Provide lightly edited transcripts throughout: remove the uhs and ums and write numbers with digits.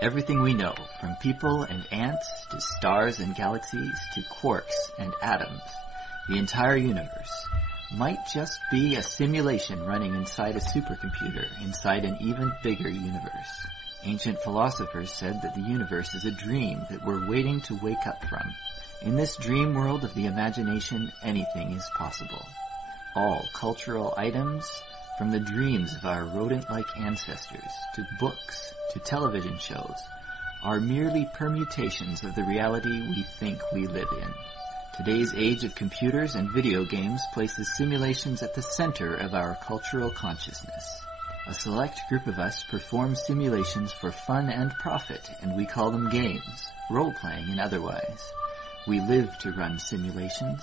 Everything we know, from people and ants to stars and galaxies to quarks and atoms, the entire universe, might just be a simulation running inside a supercomputer inside an even bigger universe. Ancient philosophers said that the universe is a dream that we're waiting to wake up from. In this dream world of the imagination, anything is possible. All cultural items, from the dreams of our rodent-like ancestors, to books, to television shows, are merely permutations of the reality we think we live in. Today's age of computers and video games places simulations at the center of our cultural consciousness. A select group of us perform simulations for fun and profit, and we call them games, role-playing and otherwise. We live to run simulations.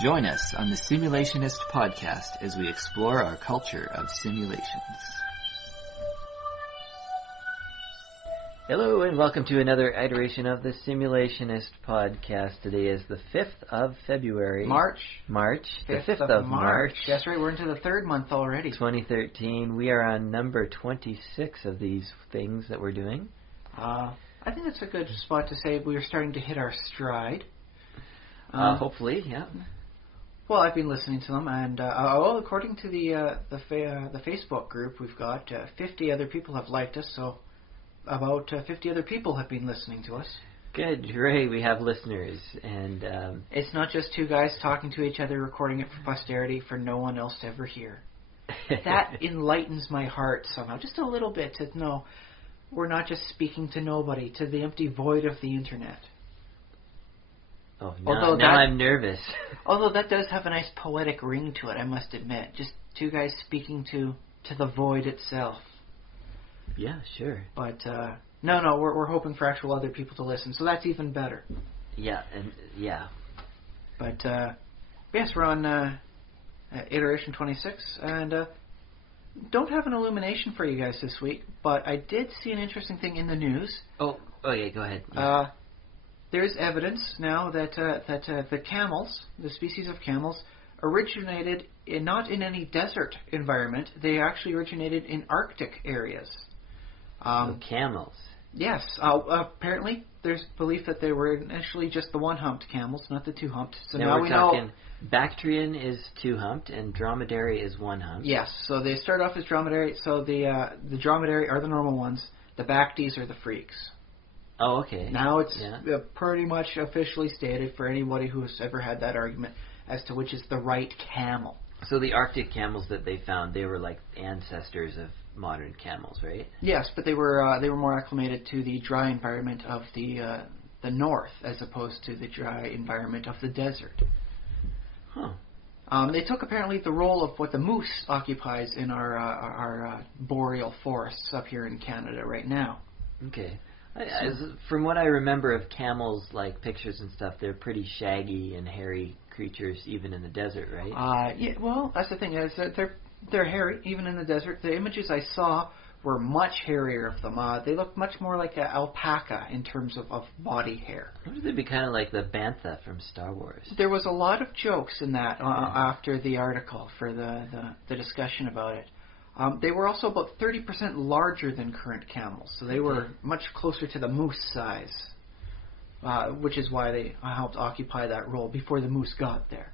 Join us on the Simulationist podcast as we explore our culture of simulations. Hello and welcome to another iteration of the Simulationist podcast. Today is the 5th of February. March. The 5th of March. That's right, we're into the third month already. 2013. We are on number 26 of these things that we're doing. I think that's a good spot to say we're starting to hit our stride. Hopefully, yeah. Well, I've been listening to them, and according to the Facebook group we've got, 50 other people have liked us, so about 50 other people have been listening to us. Good, hooray, we have listeners. And it's not just two guys talking to each other, recording it for posterity for no one else to ever hear. That enlightens my heart somehow, just a little bit, to know we're not just speaking to nobody, to the empty void of the internet. Oh, now I'm nervous. Although that does have a nice poetic ring to it, I must admit. Just two guys speaking to the void itself. Yeah, sure. But no, we're hoping for actual other people to listen, so that's even better. Yeah. But yes, we're on iteration 26, and don't have an illumination for you guys this week, but I did see an interesting thing in the news. Oh yeah, go ahead. Yeah. There's evidence now that the camels, the species of camels, originated not in any desert environment. They actually originated in Arctic areas. Camels? Yes. Apparently, there's belief that they were initially just the one-humped camels, not the two-humped. So now we're talking Bactrian is two-humped and dromedary is one-humped. Yes. So they start off as dromedary. So the dromedary are the normal ones. The Bacties are the freaks. Oh, okay. Now it's pretty much officially stated for anybody who has ever had that argument as to which is the right camel. So the Arctic camels that they found, they were like ancestors of modern camels, right? Yes, but they were more acclimated to the dry environment of the north as opposed to the dry environment of the desert. Huh. They took apparently the role of what the moose occupies in our boreal forests up here in Canada right now. Okay. From what I remember of camels, like pictures and stuff, they're pretty shaggy and hairy creatures, even in the desert, right? Yeah. Well, that's the thing is that they're hairy, even in the desert. The images I saw were much hairier of them. They look much more like an alpaca in terms of body hair. Wouldn't they be kind of like the bantha from Star Wars? There was a lot of jokes in that after the article for the discussion about it. They were also about 30% larger than current camels, so they were much closer to the moose size, which is why they helped occupy that role before the moose got there.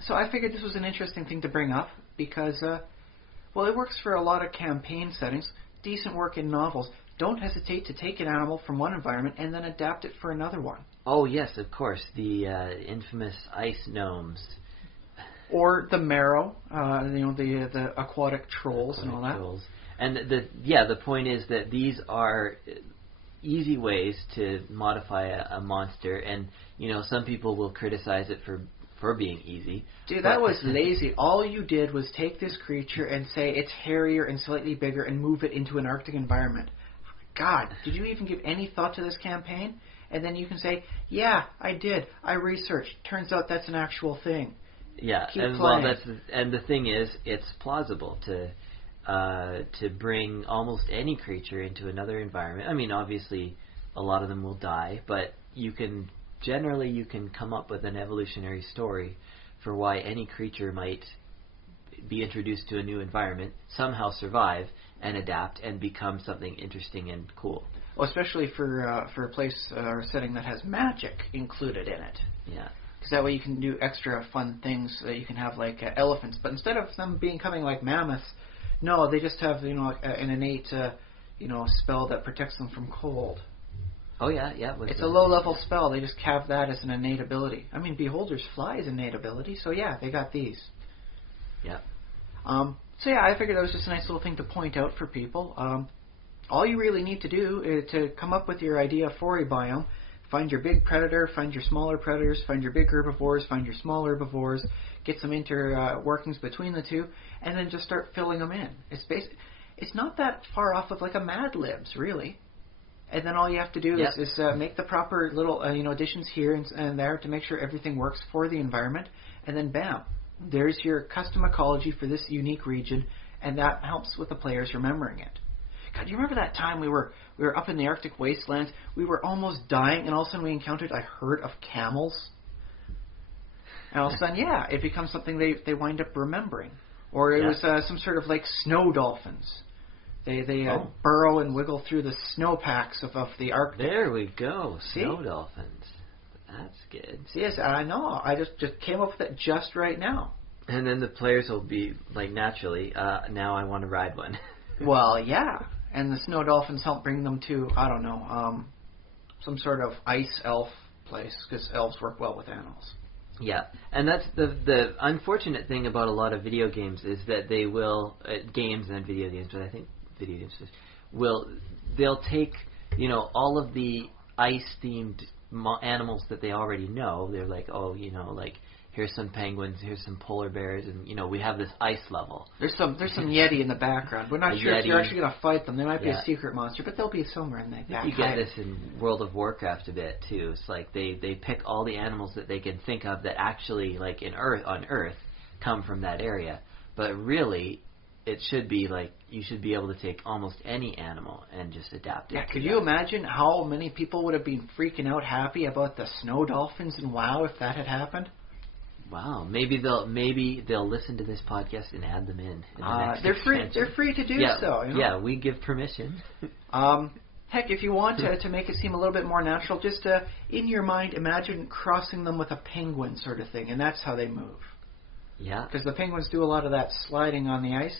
So I figured this was an interesting thing to bring up because, it works for a lot of campaign settings, decent work in novels. Don't hesitate to take an animal from one environment and then adapt it for another one. Oh, yes, of course, the infamous ice gnomes. Or the marrow, the aquatic trolls and all that. Trolls. And the point is that these are easy ways to modify a monster, and some people will criticize it for being easy. Dude, that was lazy. All you did was take this creature and say it's hairier and slightly bigger and move it into an Arctic environment. God, did you even give any thought to this campaign? And then you can say, yeah, I did. I researched. Turns out that's an actual thing. Yeah, and the thing is, it's plausible to bring almost any creature into another environment. I mean, obviously, a lot of them will die, but you can come up with an evolutionary story for why any creature might be introduced to a new environment, somehow survive, and adapt and become something interesting and cool. Well, especially for a place or a setting that has magic included in it. Yeah. Because that way you can do extra fun things that you can have, like elephants. But instead of them becoming like mammoths, no, they just have an innate spell that protects them from cold. Oh yeah. It's a low-level spell. They just have that as an innate ability. I mean, Beholder's Fly is an innate ability, so yeah, they got these. Yeah. So yeah, I figured that was just a nice little thing to point out for people. All you really need to do is to come up with your idea for a biome. Find your big predator, find your smaller predators, find your big herbivores, find your small herbivores, get some workings between the two, and then just start filling them in. It's not that far off of like a Mad Libs, really. And then all you have to do is make the proper little additions here and there to make sure everything works for the environment, and then bam, there's your custom ecology for this unique region, and that helps with the players remembering it. God, do you remember that time we were up in the Arctic wastelands? We were almost dying, and all of a sudden we encountered a herd of camels. And all of a sudden, it becomes something they wind up remembering. Or it was some sort of like snow dolphins. They burrow and wiggle through the snowpacks of the Arctic. There we go, snow dolphins. That's good. Yes, I know. I just came up with it just right now. And then the players will be like, naturally, now I want to ride one. Well, yeah. And the snow dolphins help bring them to, I don't know, some sort of ice elf place, because elves work well with animals. Yeah, and that's the unfortunate thing about a lot of video games is that they will, games and video games, but I think video games they'll take, all of the ice-themed animals that they already know. They're like, here's some penguins, here's some polar bears, and we have this ice level. There's some Yeti in the background. We're not sure if you're actually going to fight them. They might be a secret monster, but they'll be somewhere in there. You get this in World of Warcraft a bit too. It's like they pick all the animals that they can think of that actually, like on Earth, come from that area. But really, it should be like you should be able to take almost any animal and just adapt it. Yeah, could you imagine how many people would have been freaking out happy about the snow dolphins in WoW if that had happened? Wow, maybe they'll listen to this podcast and add them in the next expansion. They're free to do so. Yeah, we give permission. Heck, if you want to make it seem a little bit more natural, just in your mind imagine crossing them with a penguin sort of thing, and that's how they move. Yeah, because the penguins do a lot of that sliding on the ice.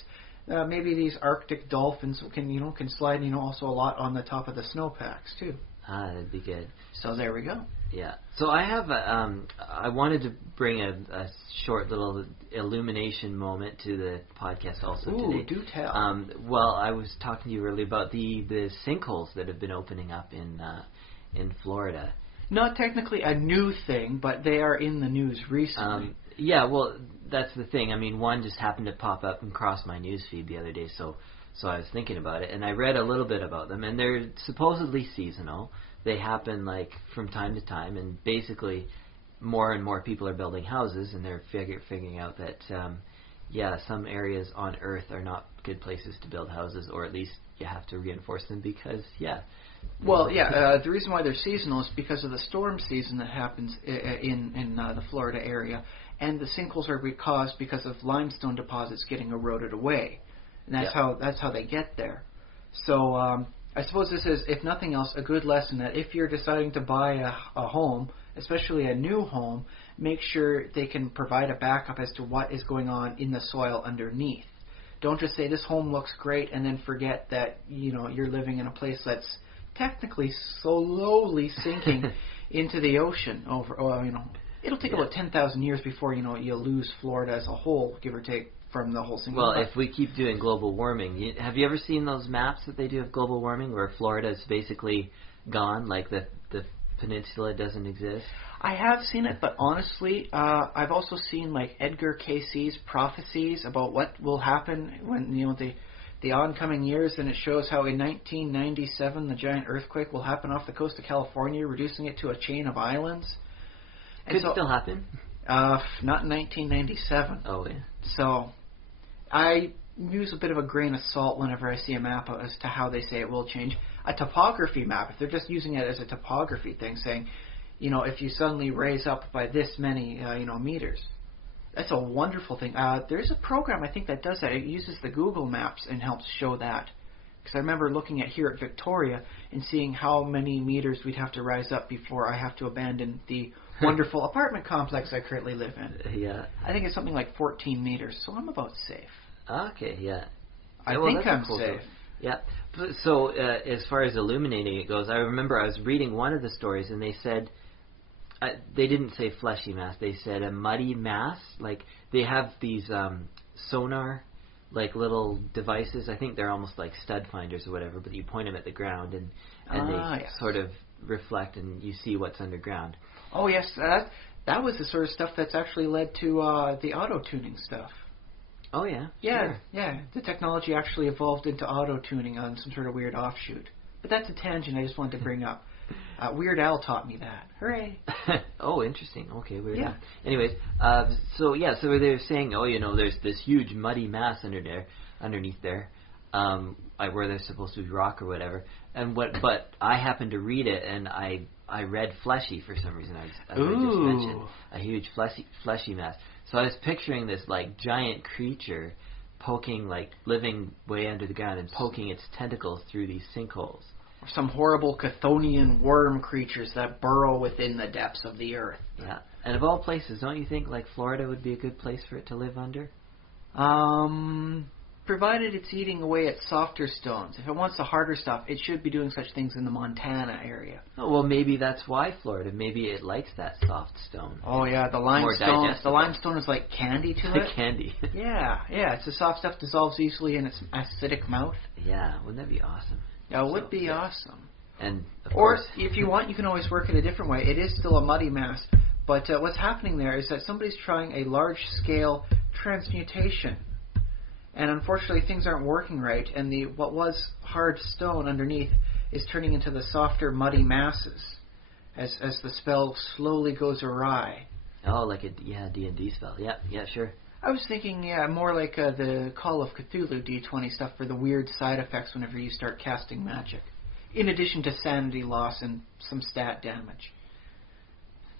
Maybe these Arctic dolphins can slide also a lot on the top of the snowpacks too. That'd be good. So there we go. Yeah. So I have I wanted to bring a short little illumination moment to the podcast also today. Ooh, do tell. Well, I was talking to you earlier about the sinkholes that have been opening up in Florida. Not technically a new thing, but they are in the news recently. Yeah, well, that's the thing. I mean, one just happened to pop up and cross my news feed the other day, so I was thinking about it, and I read a little bit about them, and they're supposedly seasonal. They happen like from time to time, and basically more and more people are building houses, and they're figuring out that some areas on Earth are not good places to build houses, or at least you have to reinforce them because the reason why they're seasonal is because of the storm season that happens in the Florida area, and the sinkholes are caused because of limestone deposits getting eroded away, and that's how they get there. So I suppose this is, if nothing else, a good lesson that if you're deciding to buy a home, especially a new home, make sure they can provide a backup as to what is going on in the soil underneath. Don't just say this home looks great and then forget that you're living in a place that's technically slowly sinking into the ocean. It'll take about 10,000 years before you'll lose Florida as a whole, give or take, from the whole single. Well, if we keep doing global warming, have you ever seen those maps that they do of global warming where Florida is basically gone, like the peninsula doesn't exist? I have seen it, but honestly, I've also seen like Edgar Cayce's prophecies about what will happen when the oncoming years, and it shows how in 1997 the giant earthquake will happen off the coast of California, reducing it to a chain of islands. Could still happen. Not in 1997. Oh yeah. So I use a bit of a grain of salt whenever I see a map as to how they say it will change. A topography map, if they're just using it as a topography thing, saying, if you suddenly raise up by this many, meters, That's a wonderful thing. There's a program, I think, that does that. It uses the Google Maps and helps show that. Because I remember looking at here at Victoria and seeing how many meters we'd have to rise up before I have to abandon the wonderful apartment complex I currently live in. Yeah. I think it's something like 14 meters, so I'm about safe. Okay, yeah. I think I'm safe. Yeah. So as far as illuminating it goes, I remember I was reading one of the stories and they said, they didn't say fleshy mass, they said a muddy mass. Like they have these sonar, like little devices. I think they're almost like stud finders or whatever, but you point them at the ground and they sort of reflect and you see what's underground. Oh yes, that was the sort of stuff that's actually led to the auto-tuning stuff. Oh yeah? Yeah, sure. Yeah. The technology actually evolved into auto-tuning on some sort of weird offshoot. But that's a tangent I just wanted to bring up. Weird Al taught me that. Hooray! Oh, interesting. Okay, Weird Yeah. Al. Anyways, so they're saying, there's this huge muddy mass underneath there, where there's supposed to be rock or whatever. But I happened to read it, and I read fleshy for some reason. As I just mentioned, a huge fleshy mass. So I was picturing this like giant creature poking, like living way under the ground and poking its tentacles through these sinkholes. Some horrible Chthonian worm creatures that burrow within the depths of the earth. Yeah. And of all places, don't you think like Florida would be a good place for it to live under? Provided it's eating away at softer stones. If it wants the harder stuff, it should be doing such things in the Montana area. Oh, well, maybe that's why Florida. Maybe it likes that soft stone. Oh, yeah, the limestone. The limestone is like candy to it. Like candy. Yeah, it's the soft stuff dissolves easily in its acidic mouth. Yeah, wouldn't that be awesome? Yeah, it would be awesome. And or if you want, you can always work it a different way. It is still a muddy mass, but what's happening there is that somebody's trying a large-scale transmutation. And unfortunately, things aren't working right, and what was hard stone underneath is turning into the softer, muddy masses as the spell slowly goes awry. Oh, like a D&D spell. Yeah, sure. I was thinking, more like the Call of Cthulhu D20 stuff for the weird side effects whenever you start casting magic, in addition to sanity loss and some stat damage.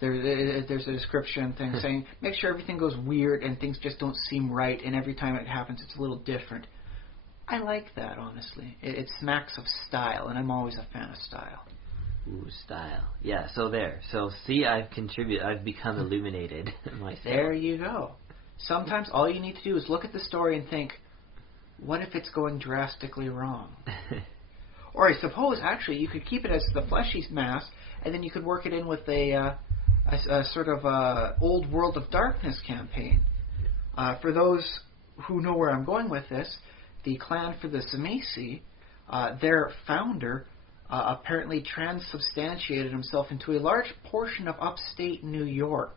There's a description thing saying, make sure everything goes weird and things just don't seem right, and every time it happens it's a little different. I like that, honestly. It smacks of style, and I'm always a fan of style. Ooh, style. Yeah, so there. So, see, I've become illuminated myself. There you go. Sometimes all you need to do is look at the story and think, what if it's going drastically wrong? Or I suppose, actually, you could keep it as the fleshy mass, and then you could work it in with a sort of old World of Darkness campaign. For those who know where I'm going with this, the clan for the Tsimisi, their founder apparently transubstantiated himself into a large portion of upstate New York.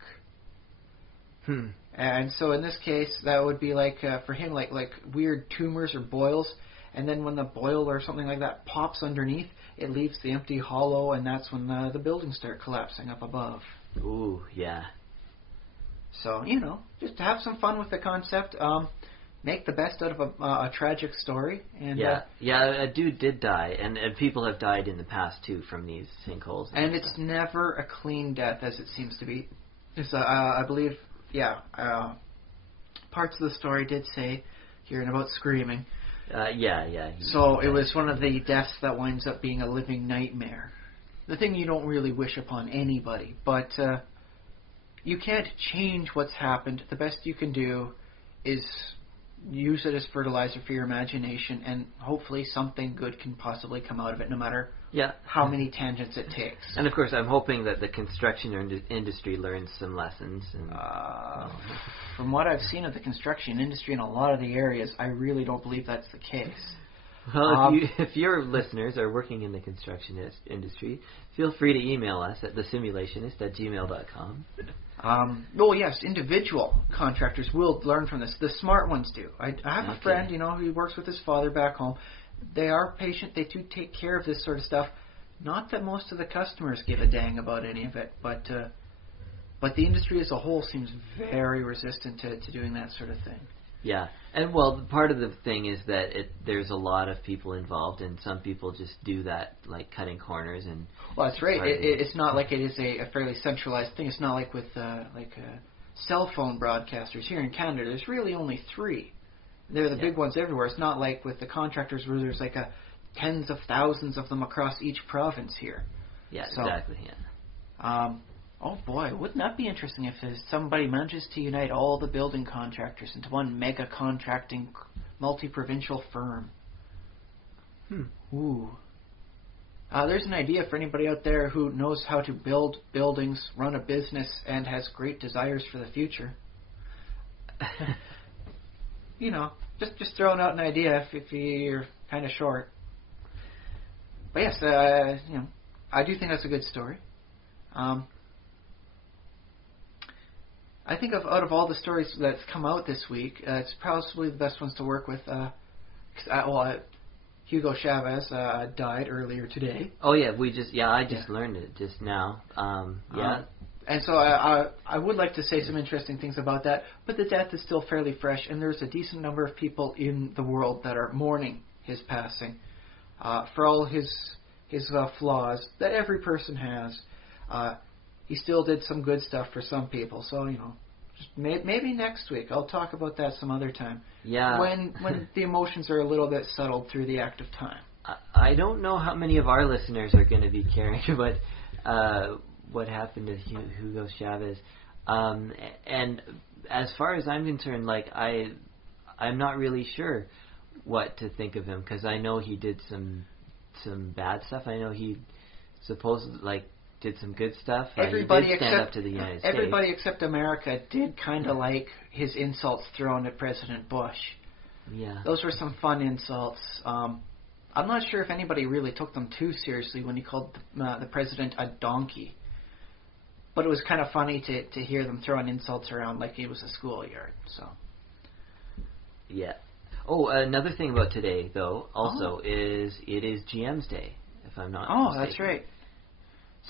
And so in this case, that would be like, for him, like weird tumors or boils. And then when the boil or something like that pops underneath, it leaves the empty hollow, and that's when the buildings start collapsing up above. Ooh, yeah. So, just to have some fun with the concept, make the best out of a tragic story. And a dude did die, and people have died in the past, too, from these sinkholes. And it's never a clean death, as it seems to be. I believe, parts of the story did say, hearing about screaming. So it was one of the deaths that winds up being a living nightmare. The thing you don't really wish upon anybody, but you can't change what's happened. The best you can do is use it as fertilizer for your imagination, and hopefully something good can possibly come out of it, no matter how many tangents it takes. And of course, I'm hoping that the construction industry learns some lessons. And, from what I've seen of the construction industry in a lot of the areas, I really don't believe that's the case. Well, if your listeners are working in the construction industry, feel free to email us at thesimulationist@gmail.com. Well, yes, individual contractors will learn from this. The smart ones do. I have a friend, who works with his father back home. They are patient. They do take care of this sort of stuff. Not that most of the customers give a dang about any of it, but the industry as a whole seems very resistant to doing that sort of thing. Yeah, and part of the thing is that there's a lot of people involved, and some people just do that, like cutting corners and. Well, that's right. It's not like it is a fairly centralized thing. It's not like with cell phone broadcasters here in Canada, there's really only 3. They're the big ones everywhere. It's not like with the contractors where there's like tens of thousands of them across each province here. Yeah, so, exactly. Yeah. Oh boy, wouldn't that be interesting if somebody manages to unite all the building contractors into one mega contracting multi-provincial firm? Ooh. There's an idea for anybody out there who knows how to build buildings, run a business, and has great desires for the future. Just throwing out an idea if you're kind of short. But yes, I do think that's a good story. I think out of all the stories that's come out this week, it's probably the best ones to work with. Hugo Chavez died earlier today. Oh yeah, I just learned it just now. And so I would like to say some interesting things about that, but the death is still fairly fresh, and there's a decent number of people in the world that are mourning his passing. For all his flaws that every person has, he still did some good stuff for some people. So, just maybe next week. I'll talk about that some other time. Yeah. When the emotions are a little bit settled through the act of time. I don't know how many of our listeners are going to be caring about what happened to Hugo Chavez. And as far as I'm concerned, I'm not really sure what to think of him, because I know he did some bad stuff. I know he supposedly did some good stuff. Everybody he did stand up to the United States. Everybody except America did kind of like his insults thrown at President Bush. Yeah, those were some fun insults. I'm not sure if anybody really took them too seriously when he called the president a donkey. But it was kind of funny to hear them throwing insults around like it was a schoolyard. So. Yeah. Oh, another thing about today, though, also is it is GM's Day, if I'm not mistaken. That's right.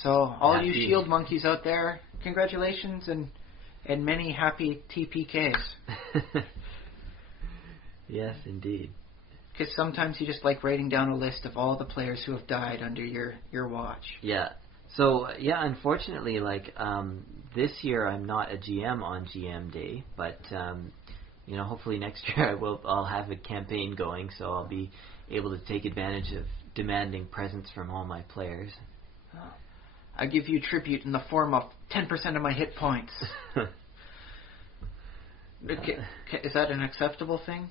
So all you shield monkeys out there, congratulations and many happy TPKs. Yes, indeed. Because sometimes you just like writing down a list of all the players who have died under your watch. Yeah. So, unfortunately, this year I'm not a GM on GM Day, but, hopefully next year I'll have a campaign going, so I'll be able to take advantage of demanding presents from all my players. I give you tribute in the form of 10% of my hit points. Is that an acceptable thing?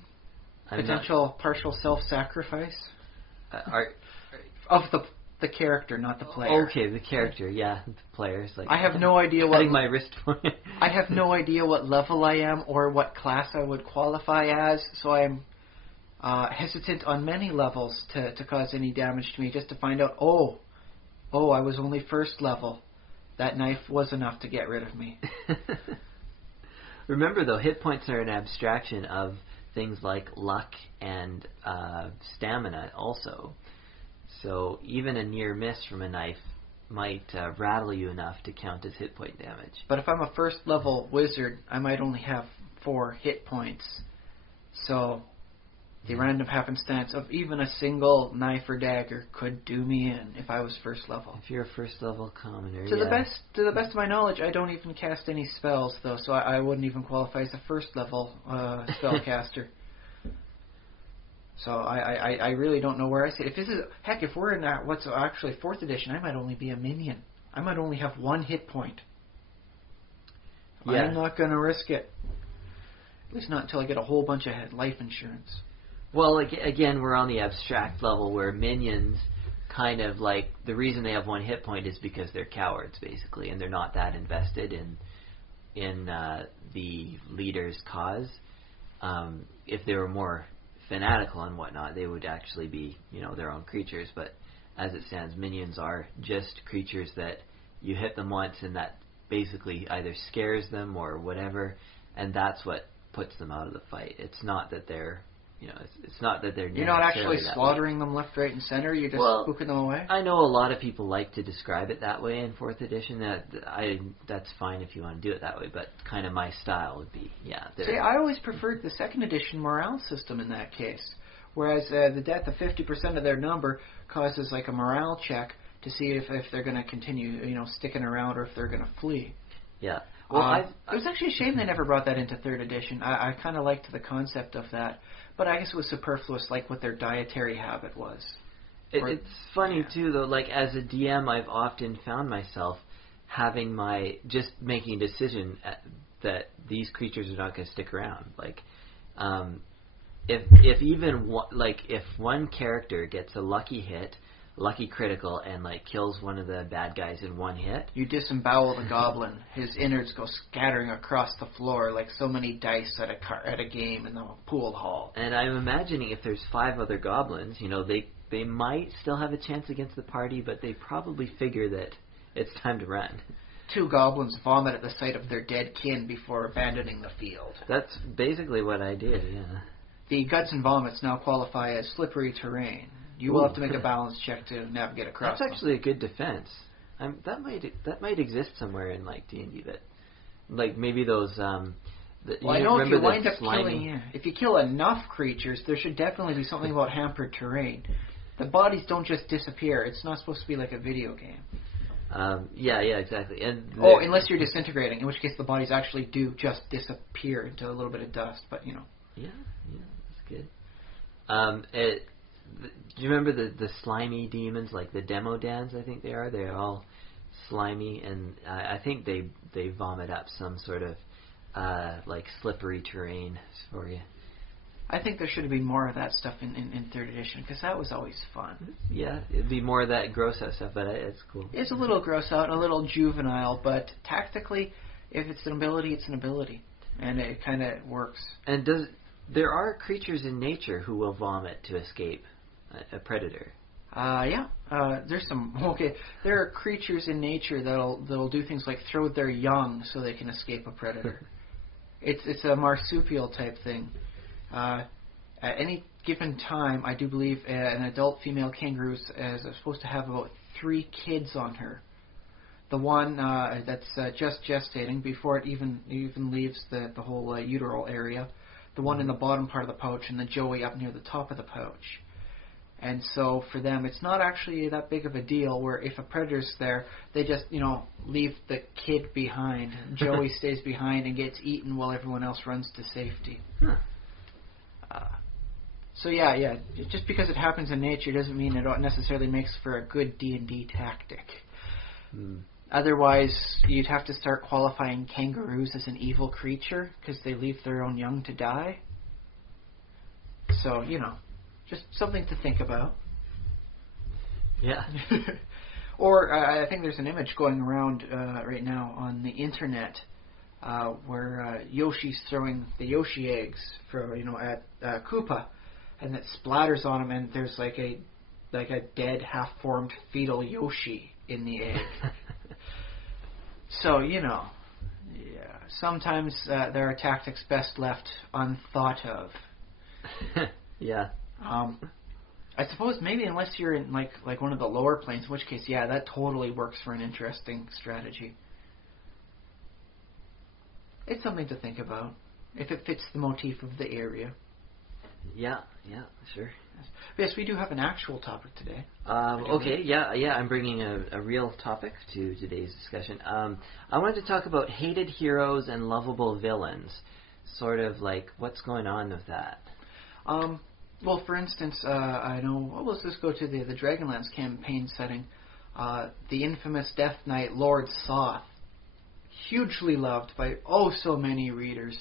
Potential partial self-sacrifice? Of the character, not the player. Okay, the character, the players. I have no idea what my wrist point. I have no idea what level I am or what class I would qualify as, so I'm hesitant on many levels to cause any damage to me, just to find out, I was only first level. That knife was enough to get rid of me. Remember, though, hit points are an abstraction of things like luck and stamina also. So even a near miss from a knife might rattle you enough to count as hit point damage. But if I'm a first level wizard, I might only have 4 hit points. So the random happenstance of even a single knife or dagger could do me in if I was first level. If you're a first level commoner, to the best of my knowledge, I don't even cast any spells though, so I wouldn't even qualify as a first level spellcaster. So I really don't know where I sit. If we're in that what's actually 4th edition, I might only be a minion. I might only have 1 hit point. I'm not going to risk it. At least not until I get a whole bunch of life insurance. Well, again, we're on the abstract level where minions kind of the reason they have 1 hit point is because they're cowards, basically, and they're not that invested in the leader's cause. If they were more fanatical and whatnot, they would actually be, their own creatures. But as it stands, minions are just creatures that you hit them once and that basically either scares them or whatever, and that's what puts them out of the fight. It's not that they're, it's not that they're. You're not actually slaughtering them left, right, and center. You're just spooking them away. I know a lot of people like to describe it that way in 4th edition. That's fine if you want to do it that way, but kind of my style would be, See, I always preferred the 2nd edition morale system in that case, whereas the death of 50% of their number causes a morale check to see if they're going to continue, sticking around or if they're going to flee. Yeah. Well, it was actually a shame they never brought that into 3rd edition. I kind of liked the concept of that, but I guess it was superfluous, like what their dietary habit was. It's funny too, though. Like as a DM, I've often found myself just making a decision that these creatures are not going to stick around. Like, if one character gets a lucky hit, lucky critical, and like kills one of the bad guys in one hit, you disembowel the goblin. His innards go scattering across the floor like so many dice at a game in the pool hall. And I'm imagining if there's 5 other goblins, they might still have a chance against the party, but they probably figure that it's time to run. 2 goblins vomit at the sight of their dead kin before abandoning the field. That's basically what I did, yeah. The guts and vomits now qualify as slippery terrain. You will have to make a balance check to navigate across. That's actually a good defense. That might exist somewhere in like D&D, but like maybe those. I know if you wind up killing, if you kill enough creatures, there should definitely be something about hampered terrain. The bodies don't just disappear. It's not supposed to be like a video game. Yeah, exactly. And unless you're disintegrating, in which case the bodies actually do just disappear into a little bit of dust. But Yeah, that's good. Do you remember the slimy demons, like the Demodans? I think they are. They're all slimy, and I think they vomit up some sort of like slippery terrain for you. I think there should have been more of that stuff in 3rd edition, because that was always fun. Yeah, it'd be more of that gross out stuff, but it's cool. It's a little gross out, a little juvenile, but tactically, if it's an ability, it's an ability, and it kind of works. And there are creatures in nature who will vomit to escape a predator. There's some. Okay, there are creatures in nature that'll do things like throw their young so they can escape a predator. It's a marsupial type thing. At any given time, I do believe an adult female kangaroo is supposed to have about 3 kids on her. The one that's just gestating before it even leaves the whole uteral area. The one in the bottom part of the pouch, and the joey up near the top of the pouch. And so for them, it's not actually that big of a deal where if a predator's there, they just, leave the kid behind. Joey stays behind and gets eaten while everyone else runs to safety. Huh. So yeah, just because it happens in nature doesn't mean it necessarily makes for a good D&D tactic. Otherwise, you'd have to start qualifying kangaroos as an evil creature because they leave their own young to die. So, just something to think about. Yeah. Or I think there's an image going around right now on the internet where Yoshi's throwing the Yoshi eggs at Koopa, and it splatters on him, and there's like a dead, half-formed fetal Yoshi in the egg. So sometimes there are tactics best left unthought of. Yeah. I suppose maybe unless you're in like one of the lower planes, in which case, that totally works for an interesting strategy. It's something to think about if it fits the motif of the area. Yeah, sure. Yes, we do have an actual topic today. Okay, yeah, I'm bringing a real topic to today's discussion. I wanted to talk about hated heroes and lovable villains. Sort of like, what's going on with that? Well, for instance, I know. Let's just go to the Dragonlance campaign setting. The infamous Death Knight Lord Soth, hugely loved by so many readers,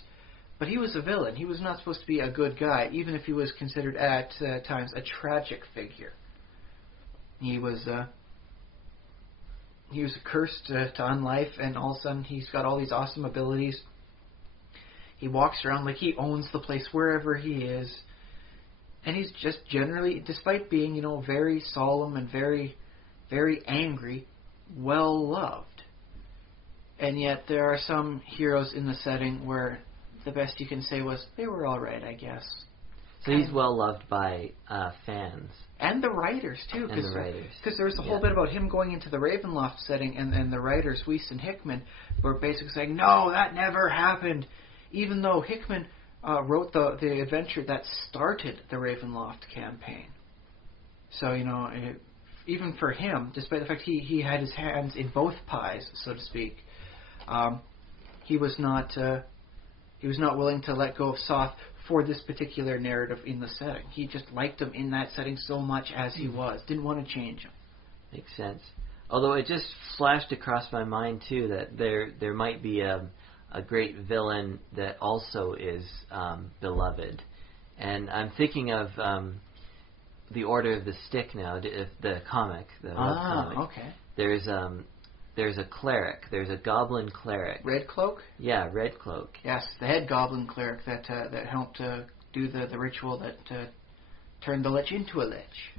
but he was a villain. He was not supposed to be a good guy, even if he was considered at times a tragic figure. He was cursed to unlife, and all of a sudden he's got all these awesome abilities. He walks around like he owns the place wherever he is. And he's just generally, despite being, very solemn and very, very angry, well loved. And yet there are some heroes in the setting where the best you can say was, they were all right, I guess. So he's well loved by fans. And the writers, too. Because there's a whole bit about him going into the Ravenloft setting, and the writers, Weiss and Hickman, were basically saying, no, that never happened. Even though Hickman wrote the adventure that started the Ravenloft campaign. So, even for him, despite the fact he had his hands in both pies, so to speak, He was not willing to let go of Soth for this particular narrative in the setting. He just liked him in that setting so much as he was. Didn't want to change him. Makes sense. Although it just flashed across my mind too that there might be a great villain that also is beloved, and I'm thinking of the Order of the Stick now. The comic, the comic. Okay. There's a cleric. There's a goblin cleric. Red Cloak? Yeah, Red Cloak. Yes, the head goblin cleric that helped do the ritual that turned the lich into a lich.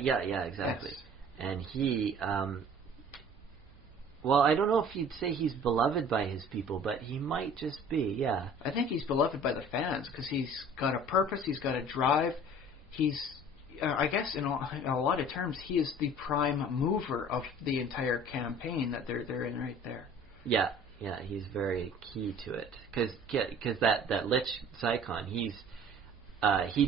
Yeah, exactly. Yes. And he, well, I don't know if you'd say he's beloved by his people, but he might just be, yeah. I think he's beloved by the fans because he's got a purpose, he's got a drive. He's, I guess, in a lot of terms, he is the prime mover of the entire campaign that they're in right there. Yeah, he's very key to it because that lich Zycon, he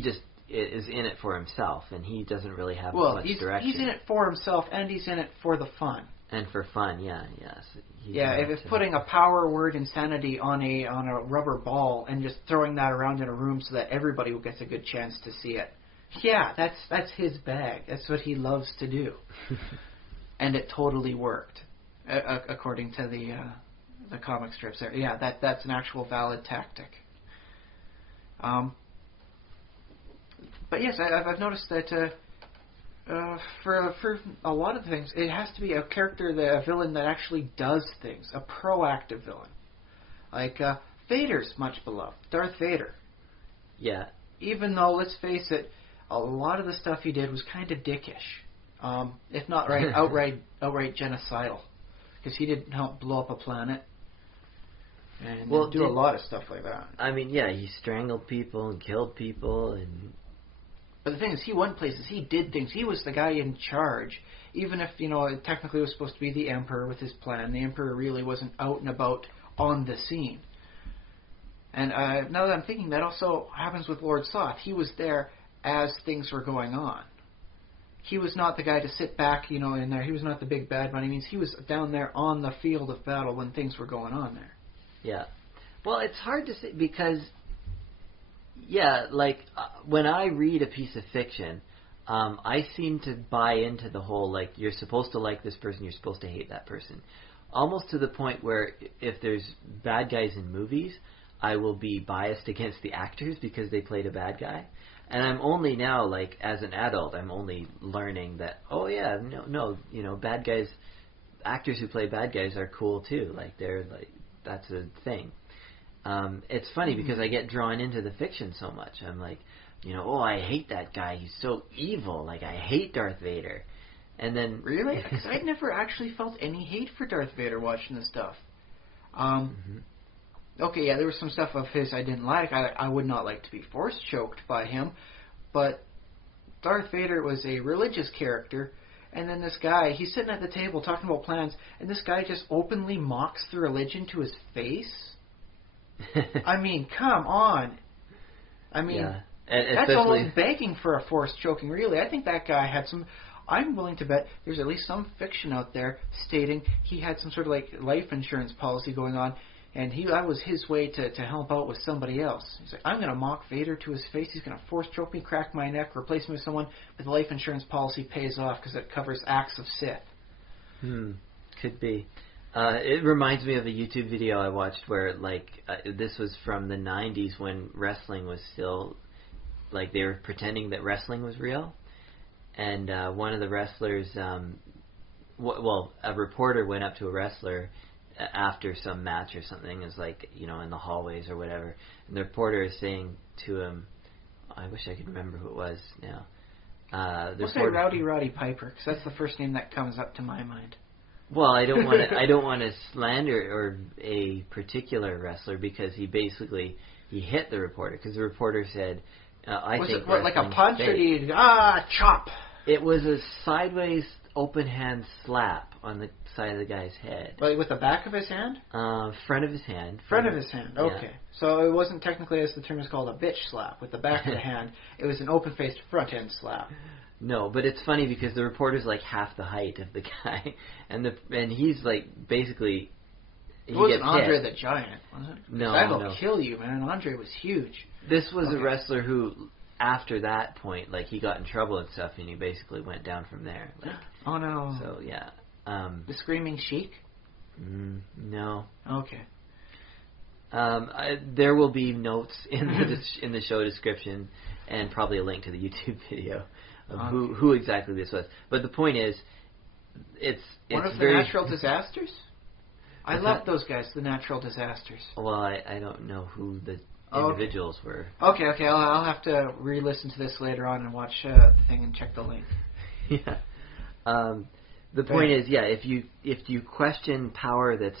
just is in it for himself, and he doesn't really have much direction. He's in it for himself, and he's in it for the fun. And for fun, yes. If it's putting a power word insanity on a rubber ball and just throwing that around in a room so that everybody gets a good chance to see it. Yeah, that's his bag. That's what he loves to do. And it totally worked, according to the comic strips there. Yeah, that's an actual valid tactic. But yes, I've noticed that for a lot of things, it has to be a character, a villain that actually does things, a proactive villain. Like Vader's much beloved, Darth Vader. Yeah. Even though, let's face it, a lot of the stuff he did was kind of dickish, if not outright genocidal, because he didn't help blow up a planet and do a lot of stuff like that. I mean, yeah, he strangled people and killed people and. But the thing is, he went places. He did things. He was the guy in charge. Even if, it technically was supposed to be the Emperor with his plan, the Emperor really wasn't out and about on the scene. And now that I'm thinking, that also happens with Lord Soth. He was there as things were going on. He was not the guy to sit back, in there. He was not the big bad by any means. He was down there on the field of battle when things were going on there. Yeah. Well, it's hard to say because... Yeah, like when I read a piece of fiction, I seem to buy into the whole, like, you're supposed to like this person, you're supposed to hate that person. Almost to the point where if there's bad guys in movies, I will be biased against the actors because they played a bad guy. And I'm only now, like, as an adult, I'm only learning that, bad guys, actors who play bad guys are cool too. Like, that's a thing. It's funny because I get drawn into the fiction so much. I'm like, I hate that guy. He's so evil. Like, I hate Darth Vader. And then... Really? Because I never actually felt any hate for Darth Vader watching this stuff. Okay, yeah, there was some stuff of his I didn't like. I would not like to be force-choked by him. But Darth Vader was a religious character. And then this guy, he's sitting at the table talking about plans, and this guy just openly mocks the religion to his face? I mean, come on. I mean, yeah. That's almost begging for a forced choking, really. I think that guy had some... I'm willing to bet there's at least some fiction out there stating he had some sort of like life insurance policy going on, and that was his way to help out with somebody else. He's like, I'm going to mock Vader to his face. He's going to force choke me, crack my neck, replace me with someone, but the life insurance policy pays off because it covers acts of Sith. Could be. It reminds me of a YouTube video I watched where, this was from the 90s when wrestling was still, they were pretending that wrestling was real. And one of the wrestlers, a reporter went up to a wrestler after some match or something, is in the hallways or whatever. And the reporter is saying to him, I wish I could remember who it was now. We'll say Roddy Piper, because that's the first name that comes up to my mind. Well, I don't want to slander a particular wrestler because he hit the reporter because the reporter said, was it like a punch or did chop? It was a sideways open hand slap on the side of the guy's head. Like with the back of his hand? Front of his hand. Front of his hand, okay. Yeah. So it wasn't technically, as the term is called, a bitch slap with the back of the hand. It was an open-faced front end slap. No, but it's funny because the reporter's half the height of the guy, and he's basically It wasn't Andre the Giant, was it? No, That'll kill you, man. Andre was huge. This was a wrestler who, after that point, like, he got in trouble and stuff, and he basically went down from there. Like, oh, no. So, yeah. The Screaming Sheik? No. Okay. There will be notes in the show description, and probably a link to the YouTube video of who exactly this was. But the point is, it's one of the very natural disasters? I love those guys, the natural disasters. Well, I don't know who the individuals were. Okay. I'll have to re-listen to this later on and watch the thing and check the link. Yeah. The point is, if you question power that's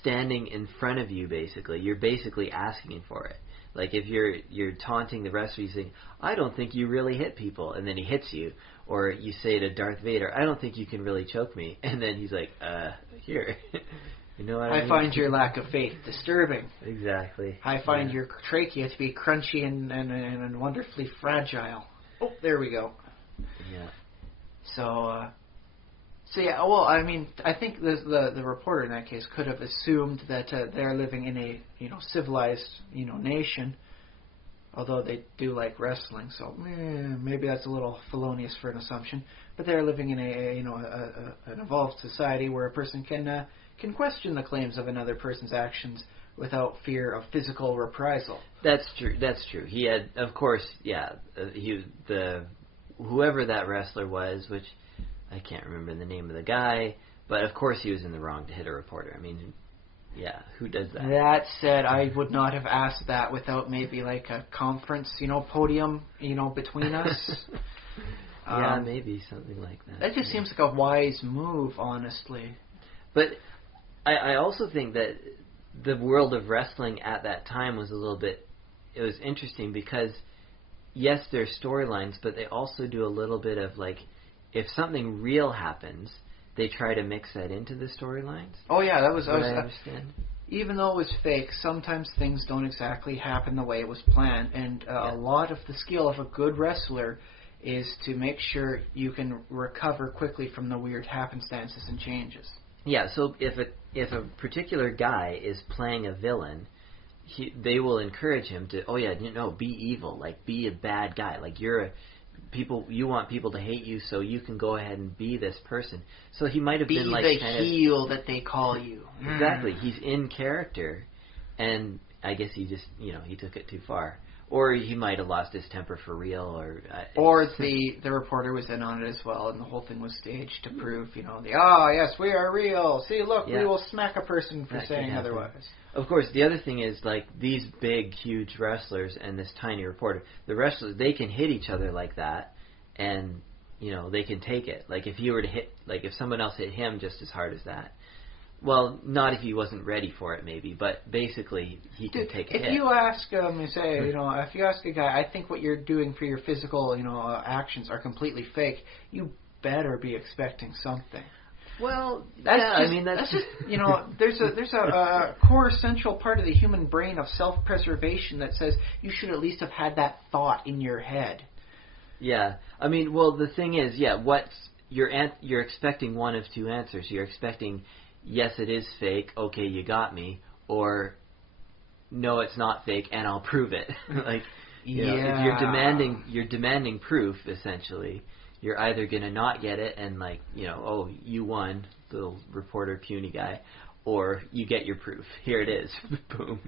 standing in front of you, basically, you're basically asking for it. Like, if you're taunting the rest of you, saying, "I don't think you really hit people," and then he hits you, or you say to Darth Vader, "I don't think you can really choke me," and then he's like, "Here." You know what I mean? I find your lack of faith disturbing. Exactly. I find your trachea to be crunchy and wonderfully fragile. Oh, there we go. Yeah. So yeah. Well, I mean, I think the reporter in that case could have assumed that they're living in a civilized nation, although they do like wrestling. So maybe that's a little felonious for an assumption. But they're living in an evolved society where a person can question the claims of another person's actions without fear of physical reprisal. That's true. He had, of course, whoever that wrestler was, which I can't remember the name of the guy, but of course he was in the wrong to hit a reporter. I mean, who does that? That said, I would not have asked that without maybe like a conference, podium, between us. Maybe something like that. That just seems like a wise move, honestly. But I also think that the world of wrestling at that time was it was interesting because, yes, there's storylines, but they also do a little bit of, like, if something real happens, they try to mix that into the storylines. Oh, yeah, that was... I understand. Even though it was fake, sometimes things don't exactly happen the way it was planned, and a lot of the skill of a good wrestler is to make sure you can recover quickly from the weird happenstances and changes. Yeah, so if a particular guy is playing a villain, they will encourage him to, be evil, like, be a bad guy, like, you want people to hate you, so you can go ahead and be this person. So he might have been like the heel that they call you. Exactly, he's in character, and I guess he just he took it too far. Or he might have lost his temper for real, or the reporter was in on it as well, and the whole thing was staged to prove, yes, we are real. See, look, we will smack a person for saying otherwise. Of course, the other thing is, like, these big, huge wrestlers and this tiny reporter, the wrestlers, they can hit each other like that, and they can take it. Like, if you were to hit, like, if someone else hit him just as hard as that. Well, not if he wasn't ready for it, maybe, but basically he can take a hit. If you ask if you ask a guy, I think what you're doing for your physical, actions are completely fake, you better be expecting something. Well, that's just there's a core essential part of the human brain of self-preservation that says you should at least have had that thought in your head. Yeah, I mean, well, the thing is, you're expecting one of two answers. You're expecting, yes, it is fake, okay, you got me, or no, it's not fake, and I'll prove it. Like, if you're demanding proof, essentially, you're either going to not get it and, like, you won, little reporter puny guy, or you get your proof. Here it is. Boom.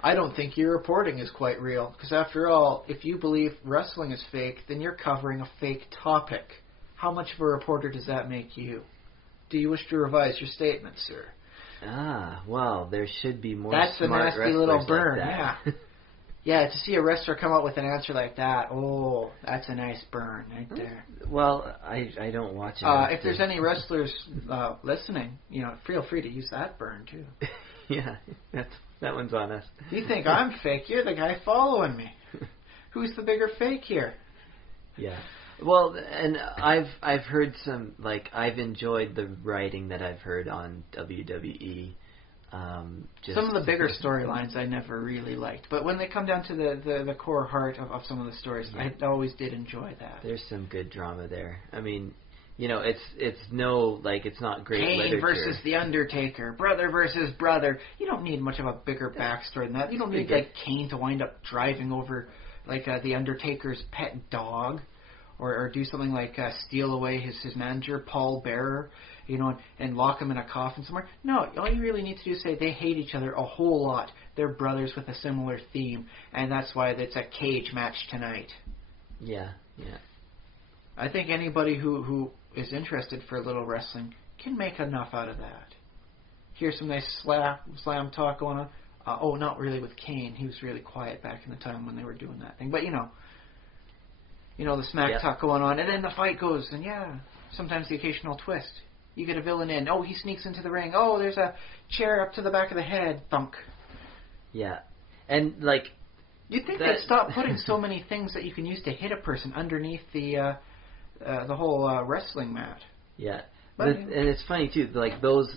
I don't think your reporting is quite real, because after all, if you believe wrestling is fake, then you're covering a fake topic. How much of a reporter does that make you? Do you wish to revise your statement, sir? Well, there should be more smart wrestlers. That's a nasty little burn, like that. Yeah, to see a wrestler come up with an answer like that, that's a nice burn right there. Well, I don't watch it. If there's any wrestlers listening, feel free to use that burn, too. Yeah, that one's on us. You think I'm fake, you're the guy following me. Who's the bigger fake here? Yeah. Well, and I've heard some, like, I've enjoyed the writing that I've heard on WWE. Some of the bigger storylines I never really liked, but when they come down to the core heart of some of the stories, I always did enjoy that. There's some good drama there. I mean, it's no, like, it's not great Kane literature. versus The Undertaker, brother versus brother. You don't need much of a bigger backstory than that. You don't need, like, Kane to wind up driving over, like, The Undertaker's pet dog, or do something like steal away his manager, Paul Bearer, and lock him in a coffin somewhere. No, all you really need to do is say they hate each other a whole lot. They're brothers with a similar theme, and that's why it's a cage match tonight. Yeah. I think anybody who is interested for a little wrestling can make enough out of that. Here's some nice slam talk going on. Oh, not really with Kane. He was really quiet back in the time when they were doing that thing. But, the smack talk going on. And then the fight goes. And, sometimes the occasional twist. You get a villain in. Oh, he sneaks into the ring. Oh, there's a chair up to the back of the head. Thunk. Yeah. And, like... You'd think they'd stop putting so many things that you can use to hit a person underneath the whole wrestling mat. Yeah. And it's funny, too, like, those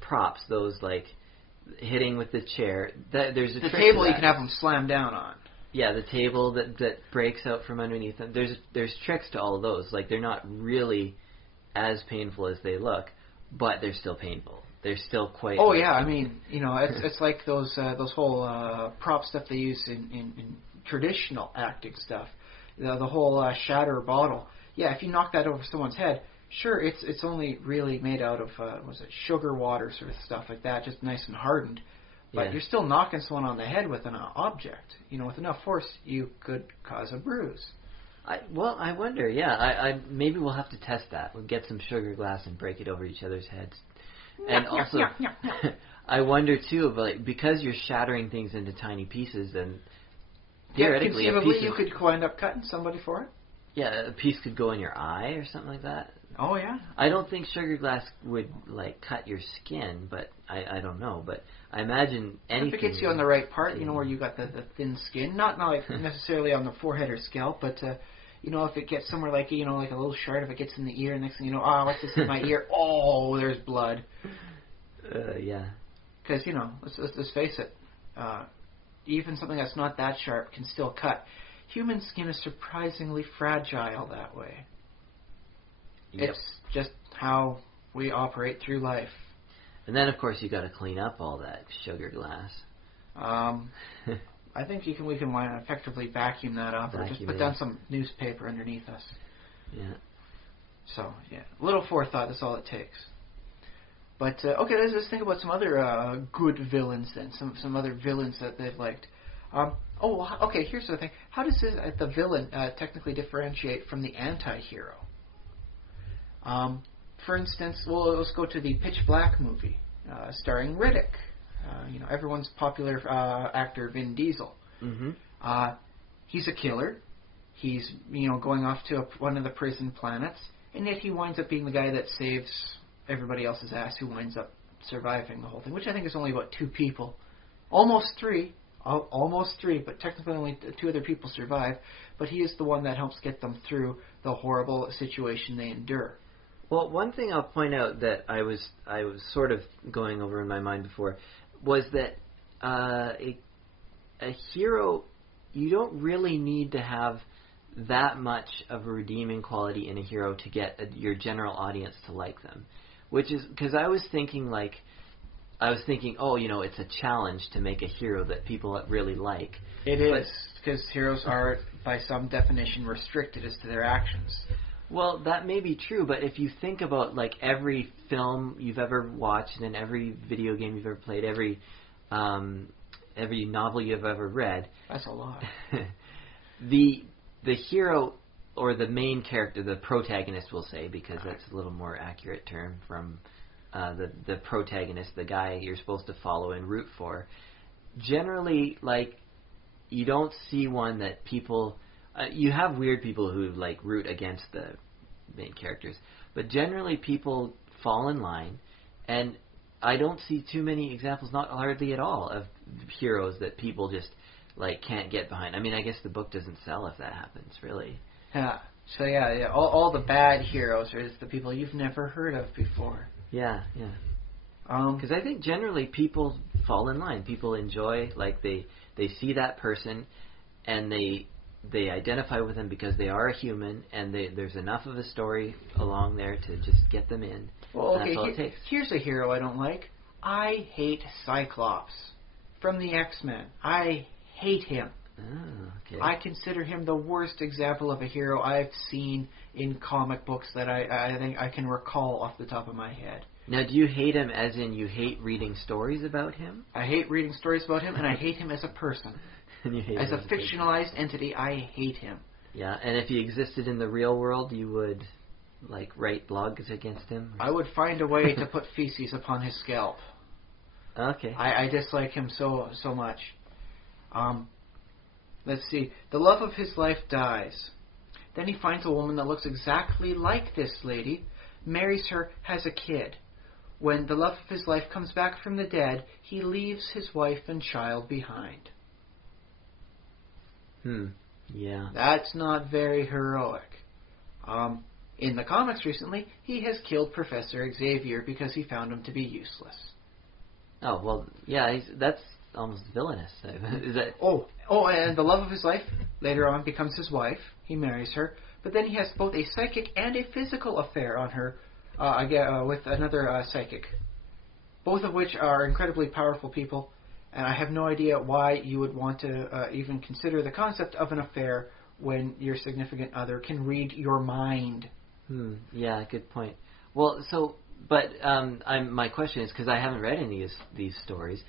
props, those, like, hitting with the chair, there's a trick table to you can have them slam down on. Yeah, the table that breaks out from underneath them. There's tricks to all of those. Like, they're not really as painful as they look, but they're still painful. They're still quite... Oh, yeah, I mean, it's like those whole prop stuff they use in traditional acting stuff. The whole shatter bottle. Yeah, if you knock that over someone's head, sure, it's only really made out of, sugar water sort of stuff like that, just nice and hardened. But you're still knocking someone on the head with an object. With enough force, you could cause a bruise. I wonder, I maybe we'll have to test that. We'll get some sugar glass and break it over each other's heads. And also, I wonder, too, because you're shattering things into tiny pieces, and theoretically... conceivably you could wind up cutting somebody for it. Yeah, a piece could go in your eye or something like that. Oh, yeah. I don't think sugar glass would, like, cut your skin, but I don't know. But I imagine anything... If it gets you on the right part, where you got the thin skin, not like necessarily on the forehead or scalp, but... if it gets somewhere like a little shard, if it gets in the ear, next thing you know, what's this in my ear? Oh, there's blood. Yeah. Because, let's face it, even something that's not that sharp can still cut. Human skin is surprisingly fragile that way. Yep. It's just how we operate through life. And then, of course, you got to clean up all that sugar glass. I think we can effectively vacuum that up, or just put down some newspaper underneath us. Yeah. So, a little forethought, that's all it takes. But, okay, let's think about some other good villains then, some other villains that they've liked. Okay, here's the thing. How does the villain technically differentiate from the anti-hero? For instance, let's go to the Pitch Black movie, starring Riddick. Everyone's popular actor Vin Diesel. Mm-hmm. He's a killer. He's, going off to one of the prison planets, and yet he winds up being the guy that saves everybody else's ass, who winds up surviving the whole thing, which I think is only about 2 people. Almost 3, but technically only 2 other people survive, but he is the one that helps get them through the horrible situation they endure. Well, one thing I'll point out that I was sort of going over in my mind before was that a hero, you don't really need to have that much of a redeeming quality in a hero to get your general audience to like them. Which is, because I was thinking, oh, it's a challenge to make a hero that people really like. It is, because heroes are, by some definition, restricted as to their actions. Well, that may be true, but if you think about, like, every film you've ever watched and every video game you've ever played, every novel you've ever read... That's a lot. The hero, or the main character, the protagonist, we'll say, because that's a little more accurate term from the protagonist, the guy you're supposed to follow and root for. Generally, like, you don't see one that people... you have weird people who, like, root against the main characters, but generally people fall in line, and I don't see too many examples, not hardly at all, of heroes that people just, like, can't get behind. I mean, I guess the book doesn't sell if that happens, really. Yeah. So, all the bad heroes are just the people you've never heard of before. Yeah. Because I think generally people fall in line. People enjoy, like, they see that person, and they they identify with them because they are a human, and there's enough of a story along there to just get them in. Well, okay, that's all it takes. Here's a hero I don't like. I hate Cyclops from the X-Men. I hate him. Oh, okay. I consider him the worst example of a hero I've seen in comic books that I think I can recall off the top of my head. Now, do you hate him as in you hate reading stories about him? I hate reading stories about him, and I hate him as a person. And you hate as him a fictionalized entity, I hate him. Yeah, and if he existed in the real world, you would, like, write blogs against him? I would find a way to put feces upon his scalp. Okay. I dislike him so much. Let's see. The love of his life dies. Then he finds a woman that looks exactly like this lady, marries her, has a kid. When the love of his life comes back from the dead, he leaves his wife and child behind. Yeah. That's not very heroic. In the comics recently, he has killed Professor Xavier because he found him to be useless. Oh, well, yeah, that's almost villainous. Is that... Oh, and the love of his life later on becomes his wife. He marries her, but then he has both a psychic and a physical affair on her, with another psychic, both of which are incredibly powerful people, and I have no idea why you would want to even consider the concept of an affair when your significant other can read your mind. Yeah, good point. Well, so, but my question is, because I haven't read any of these stories,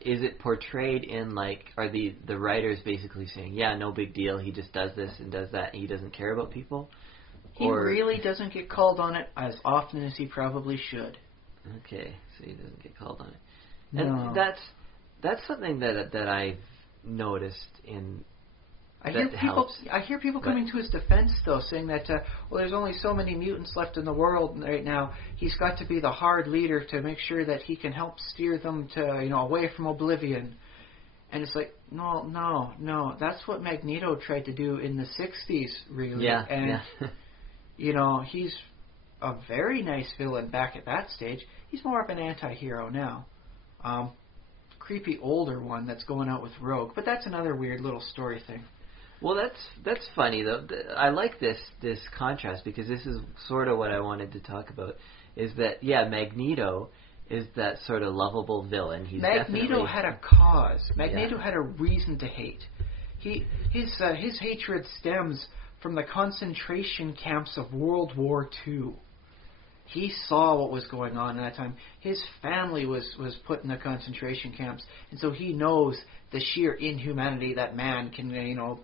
is it portrayed in, like, are the writers basically saying, yeah, no big deal, he just does this and does that, and he doesn't care about people? He really doesn't get called on it as often as he probably should. Okay, so he doesn't get called on it. No. And that's something that I've noticed in... I hear people coming to his defense, though, saying that, there's only so many mutants left in the world right now. He's got to be the hard leader to make sure that he can help steer them to, away from oblivion. And it's like, no. That's what Magneto tried to do in the 60s, really. Yeah, and, he's a very nice villain back at that stage. He's more of an anti-hero now. Creepy older one that's going out with Rogue. But that's another weird little story thing. Well, that's funny though. I like this contrast because this is sort of what I wanted to talk about. Is that Magneto is that sort of lovable villain. Magneto had a cause. Magneto had a reason to hate. His hatred stems from the concentration camps of World War II. He saw what was going on at that time. His family was put in the concentration camps, and so he knows the sheer inhumanity that man can,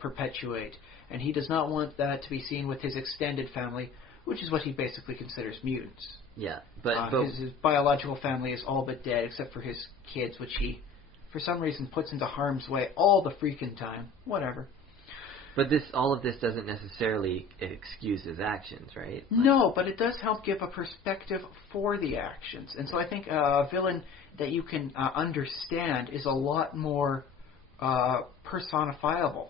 perpetuate. And he does not want that to be seen with his extended family, which is what he basically considers mutants. Yeah, but his biological family is all but dead, except for his kids, which he, for some reason, puts into harm's way all the freaking time. Whatever. But all of this doesn't necessarily excuse his actions, right? No, but it does help give a perspective for the actions. And so I think a villain that you can understand is a lot more personifiable.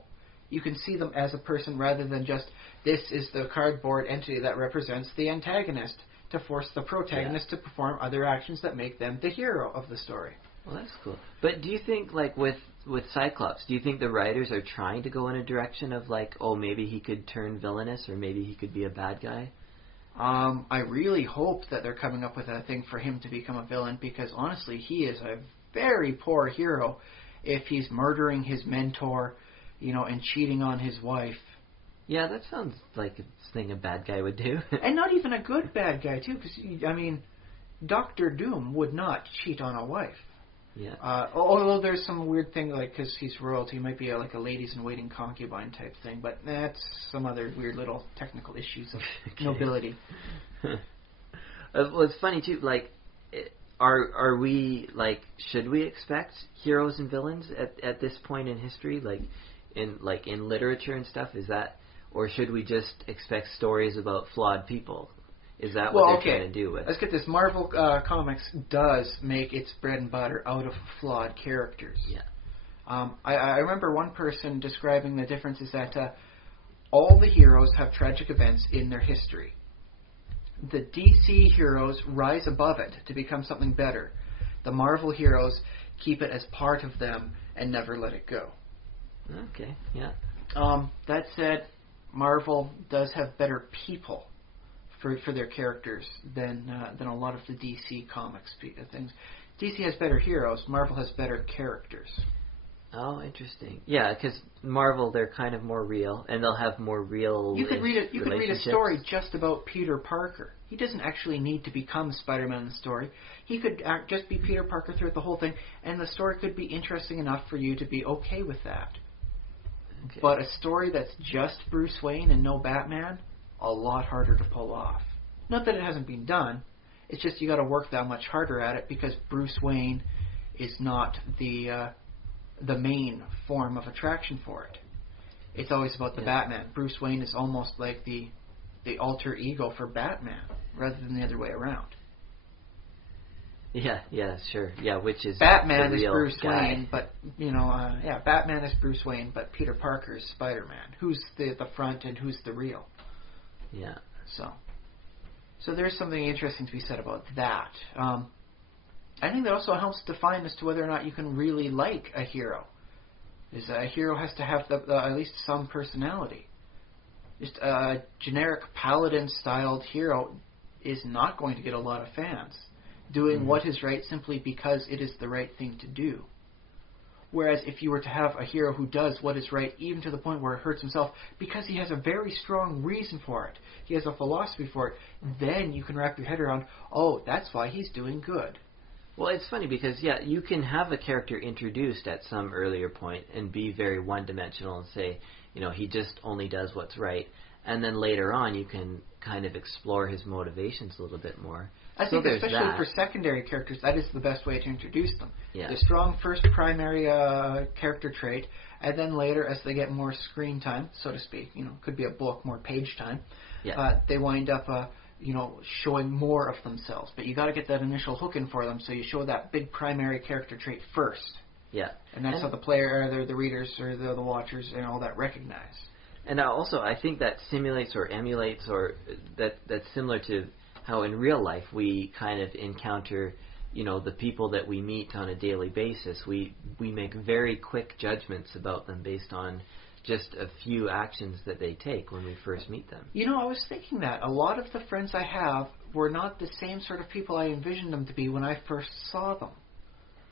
You can see them as a person rather than just, this is the cardboard entity that represents the antagonist, to force the protagonist to perform other actions that make them the hero of the story. Well, that's cool. But do you think, like, with Cyclops, do you think the writers are trying to go in a direction of, like, maybe he could turn villainous, or maybe he could be a bad guy? I really hope that they're coming up with a thing for him to become a villain, because honestly, he is a very poor hero if he's murdering his mentor, and cheating on his wife. Yeah, that sounds like a thing a bad guy would do. And not even a good bad guy, too, because, Dr. Doom would not cheat on a wife. Yeah. Although there's some weird thing, like, because he's royalty, he might be like a ladies-in-waiting concubine type thing, but that's some other weird little technical issues of nobility. Well, it's funny, too, like, are we, like, should we expect heroes and villains at this point in history, in literature and stuff? Is that, or should we just expect stories about flawed people? Is that what they're trying to do with? Let's get this. Marvel Comics does make its bread and butter out of flawed characters. Yeah. I remember one person describing the difference is that all the heroes have tragic events in their history. The DC heroes rise above it to become something better. The Marvel heroes keep it as part of them and never let it go. Okay, yeah. That said, Marvel does have better people for their characters than a lot of the DC comics things. DC has better heroes. Marvel has better characters. Oh, interesting. Yeah, because Marvel, they're kind of more real, and they'll have more real. You could read a story just about Peter Parker. He doesn't actually need to become Spider-Man in the story. He could just be Peter Parker throughout the whole thing, and the story could be interesting enough for you to be okay with that. Okay. But a story that's just Bruce Wayne and no Batman, a lot harder to pull off. Not that it hasn't been done. It's just you got to work that much harder at it because Bruce Wayne is not the main form of attraction for it. It's always about the Batman. Bruce Wayne is almost like the alter ego for Batman, rather than the other way around. Yeah, sure. Yeah, which is Batman the is real Bruce guy. Wayne, but Batman is Bruce Wayne, but Peter Parker is Spider-Man. Who's the front and who's the real? Yeah. So there's something interesting to be said about that. I think that also helps define as to whether or not you can really like a hero. Is a hero has to have at least some personality. Just a generic paladin-styled hero is not going to get a lot of fans doing what is right simply because it is the right thing to do. Whereas if you were to have a hero who does what is right, even to the point where it hurts himself, because he has a very strong reason for it, he has a philosophy for it, then you can wrap your head around, oh, that's why he's doing good. Well, it's funny because, you can have a character introduced at some earlier point and be very one-dimensional and say, he just only does what's right. And then later on, you can kind of explore his motivations a little bit more. I think especially for secondary characters, that is the best way to introduce them. Yeah. The strong first primary character trait, and then later, as they get more screen time, so to speak, could be a book, more page time, they wind up showing more of themselves. But you got to get that initial hook in for them, so you show that big primary character trait first. Yeah. And that's how the player, or the readers, or the watchers, and all that recognize. And also, I think that simulates or emulates, or that's similar to how in real life we kind of encounter, the people that we meet on a daily basis. We make very quick judgments about them based on just a few actions that they take when we first meet them. I was thinking that a lot of the friends I have were not the same sort of people I envisioned them to be when I first saw them.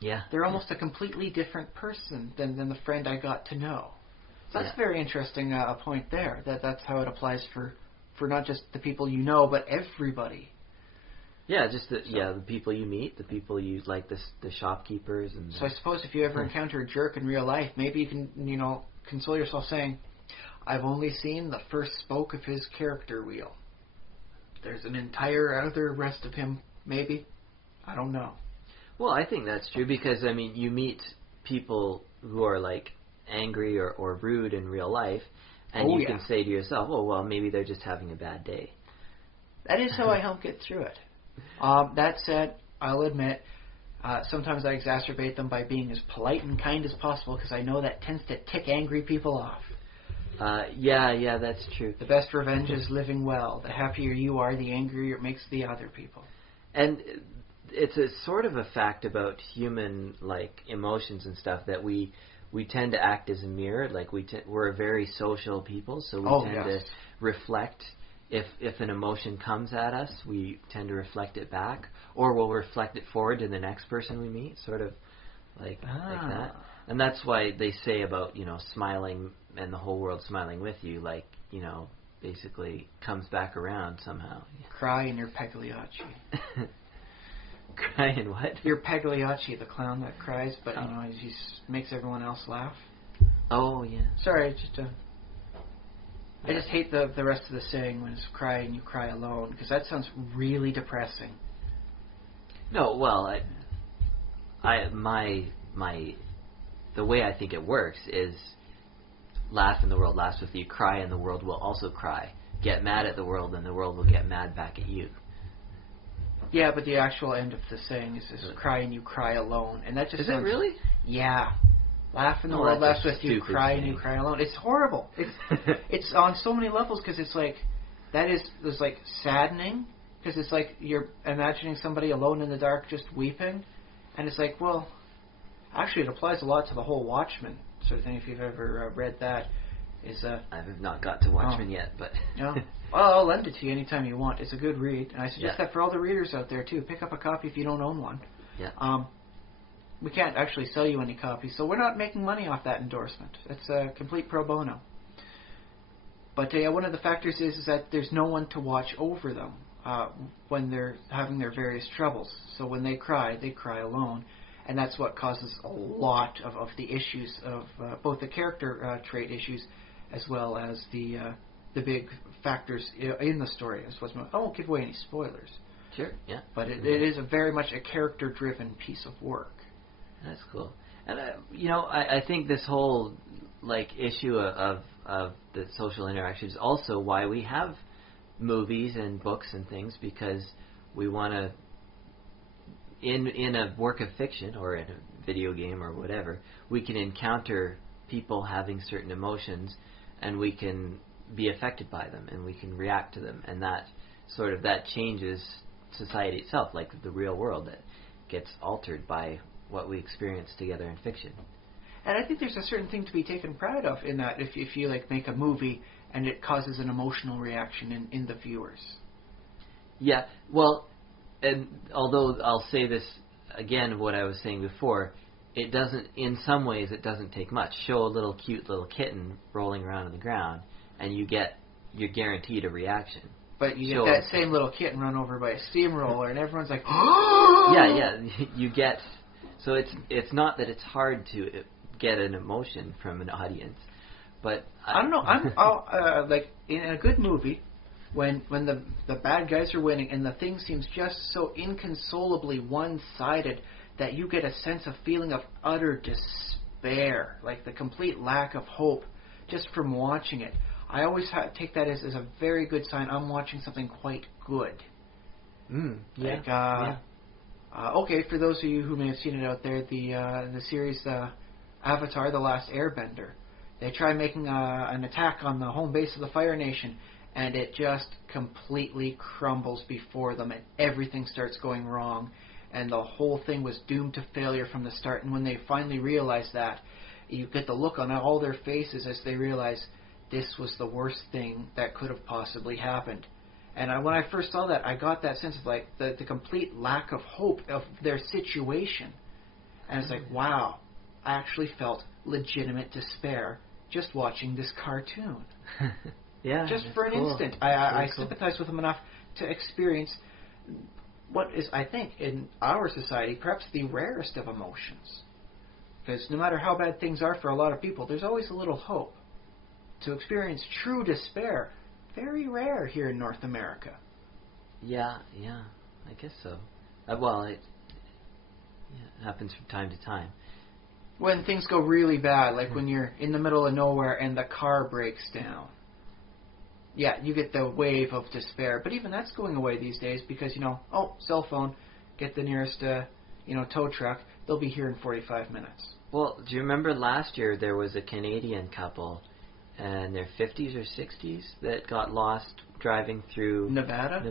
Yeah. They're almost a completely different person than the friend I got to know. So that's a very interesting point there. That's how it applies for not just the people you know, but everybody. Yeah, just the people you meet, the people you like, the shopkeepers, and. So I suppose if you ever encounter a jerk in real life, maybe you can console yourself saying, "I've only seen the first spoke of his character wheel. There's an entire other rest of him, maybe. I don't know." Well, I think that's true because you meet people who are like angry or rude in real life, and you can say to yourself, "Oh, well, maybe they're just having a bad day." That is how I help get through it. That said, I'll admit, sometimes I exacerbate them by being as polite and kind as possible because I know that tends to tick angry people off. Yeah, that's true. The best revenge is living well. The happier you are, the angrier it makes the other people. And it's a sort of a fact about human emotions and stuff that we tend to act as a mirror. Like we're a very social people, so we tend to reflect. If an emotion comes at us, we tend to reflect it back, or we'll reflect it forward to the next person we meet, sort of like that. And that's why they say about smiling and the whole world smiling with you, basically comes back around somehow. Cry in your Pagliacci. Cry in what? Your Pagliacci, the clown that cries, but he makes everyone else laugh. Oh yeah. Sorry, I just hate the rest of the saying when it's cry and you cry alone, because that sounds really depressing. No, well, the way I think it works is laugh and the world laughs with you, cry and the world will also cry. Get mad at the world and the world will get mad back at you. Yeah, but the actual end of the saying is cry and you cry alone, and that just is it really? Yeah. Laugh and the world laughs with you, cry and you cry alone. It's horrible. It's on so many levels because it's like there's saddening because it's like you're imagining somebody alone in the dark just weeping, and it's like, well, actually it applies a lot to the whole Watchmen sort of thing if you've ever read that. is I have not got to Watchmen yet, but no. Well, I'll lend it to you anytime you want. It's a good read, and I suggest that for all the readers out there too. Pick up a copy if you don't own one. Yeah. We can't actually sell you any copies, so we're not making money off that endorsement. It's a complete pro bono. But one of the factors is that there's no one to watch over them when they're having their various troubles. So when they cry alone. And that's what causes a lot of the issues of both the character trait issues as well as the big factors in the story. I won't give away any spoilers. Sure, yeah. But it is very much a character-driven piece of work. That's cool. And, I think this whole issue of the social interaction is also why we have movies and books and things, because we want to, in a work of fiction or in a video game or whatever, we can encounter people having certain emotions and we can be affected by them and we can react to them, and that changes society itself, like the real world that gets altered by what we experience together in fiction. And I think there's a certain thing to be taken pride of in that if you make a movie and it causes an emotional reaction in the viewers. Yeah, well, and although I'll say this again, what I was saying before, it doesn't, in some ways, it doesn't take much. Show a little cute little kitten rolling around on the ground, and you're guaranteed a reaction. But you get that same little kitten run over by a steamroller, and everyone's like, yeah, you get. So it's not that it's hard to get an emotion from an audience, but I don't know. I'm like in a good movie, when the bad guys are winning and the thing seems just so inconsolably one-sided that you get a feeling of utter despair, like the complete lack of hope just from watching it. I always take that as a very good sign. I'm watching something quite good. Okay, for those of you who may have seen it out there, the series Avatar: The Last Airbender, they try making an attack on the home base of the Fire Nation, and it just completely crumbles before them, and everything starts going wrong, and the whole thing was doomed to failure from the start. And when they finally realize that, you get the look on all their faces as they realize this was the worst thing that could have possibly happened. And when I first saw that, I got that sense of like the complete lack of hope of their situation. And it's like, wow, I actually felt legitimate despair just watching this cartoon. Yeah, just for an instant. I sympathize with them enough to experience what is, I think, in our society, perhaps the rarest of emotions. Because no matter how bad things are for a lot of people, there's always a little hope. To experience true despair, very rare here in North America. Yeah, I guess so. It happens from time to time. When things go really bad, like when you're in the middle of nowhere and the car breaks down. Yeah, you get the wave of despair. But even that's going away these days because, cell phone, get the nearest, tow truck. They'll be here in 45 minutes. Well, do you remember last year there was a Canadian couple in their 50s or 60s that got lost driving through Nevada?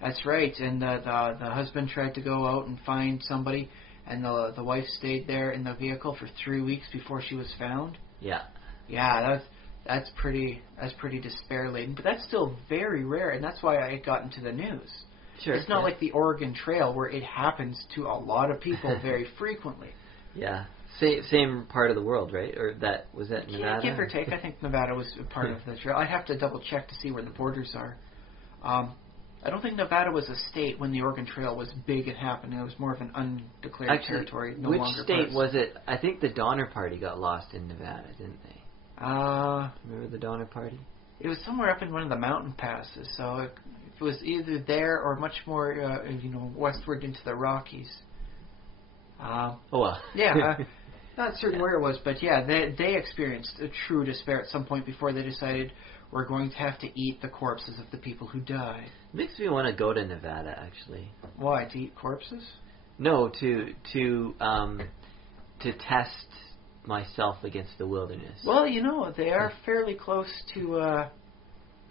That's right. And the husband tried to go out and find somebody, and the wife stayed there in the vehicle for 3 weeks before she was found. Yeah. Yeah, that's pretty despair laden, but that's still very rare, and that's why it got into the news. Sure. It's not like the Oregon Trail where it happens to a lot of people very frequently. Yeah. Same part of the world, right? Or was that Nevada? Give or take. I think Nevada was a part of the trail. I'd have to double check to see where the borders are. I don't think Nevada was a state when the Oregon Trail was big and happened. It was more of an undeclared territory. No which longer state was it? I think the Donner Party got lost in Nevada, didn't they? Remember the Donner Party? It was somewhere up in one of the mountain passes, so it was either there or much more, westward into the Rockies. Yeah, not certain where it was, but yeah, they experienced a true despair at some point before they decided we're going to have to eat the corpses of the people who died. Makes me want to go to Nevada, actually. Why, to eat corpses? No, to test myself against the wilderness. Well, they are fairly close to.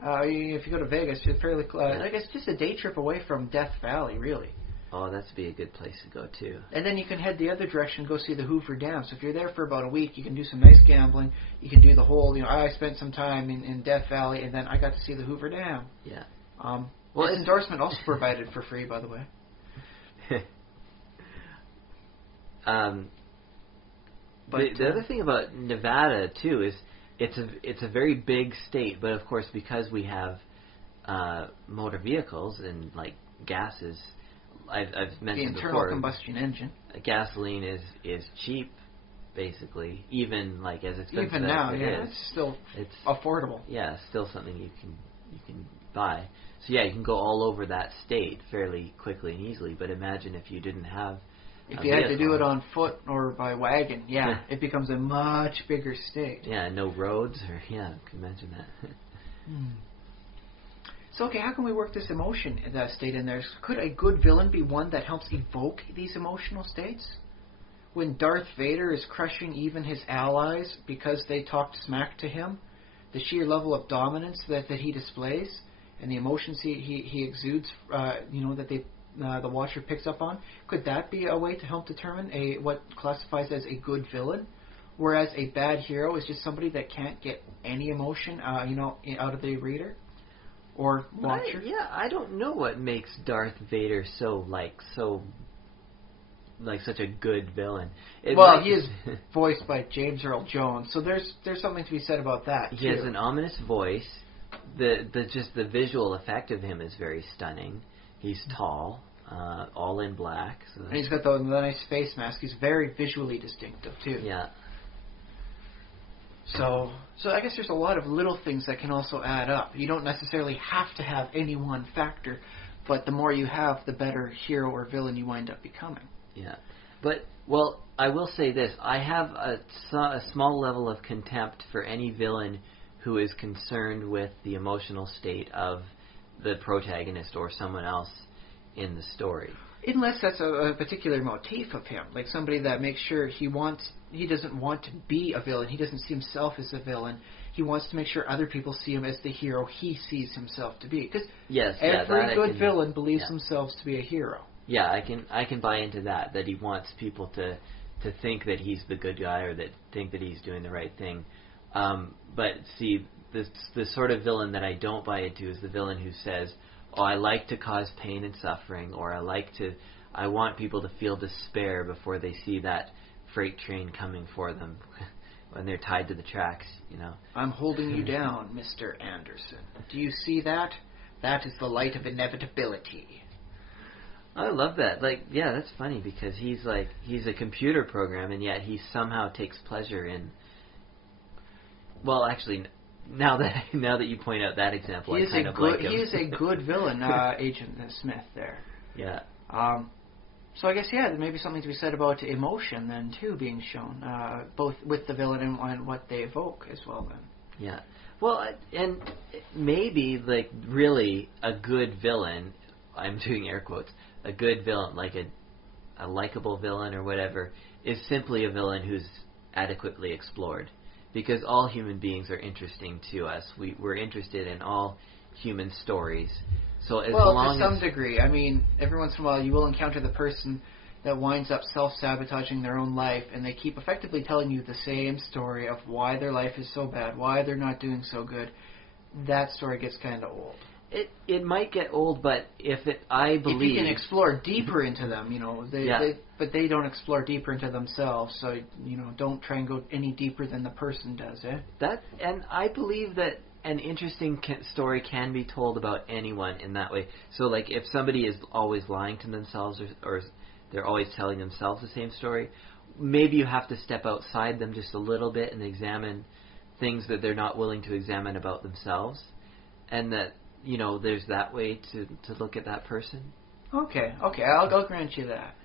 If you go to Vegas, you're fairly close. I guess just a day trip away from Death Valley, really. Oh, that'd be a good place to go too. And then you can head the other direction and go see the Hoover Dam. So if you're there for about a week, you can do some nice gambling. You can do the whole, I spent some time in Death Valley, and then I got to see the Hoover Dam. Yeah. Well, this endorsement also provided for free, by the way. But the other thing about Nevada too is it's a very big state, but of course because we have motor vehicles and like gases, I've mentioned the internal before, combustion engine. Gasoline is cheap, basically, even like as expensive even now, as it yeah, is. It's affordable. Yeah, still something you can buy. So yeah, you can go all over that state fairly quickly and easily. But imagine if you didn't have. If you had to do it on foot or by wagon, it becomes a much bigger state. Yeah, no roads, or you can imagine that. So, okay, how can we work this emotion state in there? Could a good villain be one that helps evoke these emotional states? When Darth Vader is crushing even his allies because they talked smack to him, the sheer level of dominance that he displays, and the emotions he exudes, that the watcher picks up on, could that be a way to help determine what classifies as a good villain? Whereas a bad hero is just somebody that can't get any emotion, out of the reader or watcher. I don't know what makes Darth Vader such a good villain. He is voiced by James Earl Jones, so there's something to be said about that. He has an ominous voice. The visual effect of him is very stunning. He's tall, all in black. So and he's got the nice face mask. He's very visually distinctive too. Yeah. So I guess there's a lot of little things that can also add up. You don't necessarily have to have any one factor, but the more you have, the better hero or villain you wind up becoming. Yeah. But, I will say this. I have a small level of contempt for any villain who is concerned with the emotional state of the protagonist or someone else in the story. Unless that's a particular motif of him, like somebody that makes sure he doesn't want to be a villain. He doesn't see himself as a villain. He wants to make sure other people see him as the hero he sees himself to be. Because every good villain believes themselves to be a hero. Yeah, I can buy into that he wants people to think that he's the good guy or that think that he's doing the right thing. But see, the sort of villain that I don't buy into is the villain who says, "Oh, I like to cause pain and suffering," or I want people to feel despair before they see that freight train coming for them when they're tied to the tracks, I'm holding you down, Mr. Anderson. Do you see that? That is the light of inevitability. I love that. That's funny because he's a computer program, and yet he somehow takes pleasure in. Well, actually, now that you point out that example, I kind of like him. He is a good villain, Agent Smith. There. Yeah. So I guess there may be something to be said about emotion then too being shown, both with the villain and what they evoke as well. Then. Yeah. Well, and maybe really a good villain. I'm doing air quotes. A good villain, like a likable villain or whatever, is simply a villain who's adequately explored. Because all human beings are interesting to us. We're interested in all human stories. So to some degree. I mean, every once in a while you will encounter the person that winds up self-sabotaging their own life, and they keep effectively telling you the same story of why their life is so bad, why they're not doing so good. That story gets kind of old. It might get old, but I believe... If you can explore deeper into them, but they don't explore deeper into themselves, so, don't try and go any deeper than the person does, And I believe that an interesting story can be told about anyone in that way. So, if somebody is always lying to themselves or they're always telling themselves the same story, maybe you have to step outside them just a little bit and examine things that they're not willing to examine about themselves. And that... there's that way to look at that person. Okay, I'll grant you that.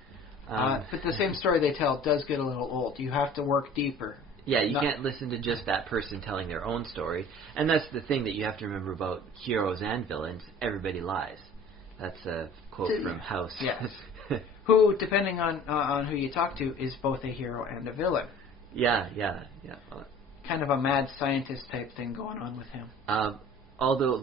But the same story they tell does get a little old. You have to work deeper. Yeah, you can't listen to just that person telling their own story. And that's the thing that you have to remember about heroes and villains. Everybody lies. That's a quote from House. Yes. Who, depending on who you talk to, is both a hero and a villain. Yeah. Kind of a mad scientist type thing going on with him. Although,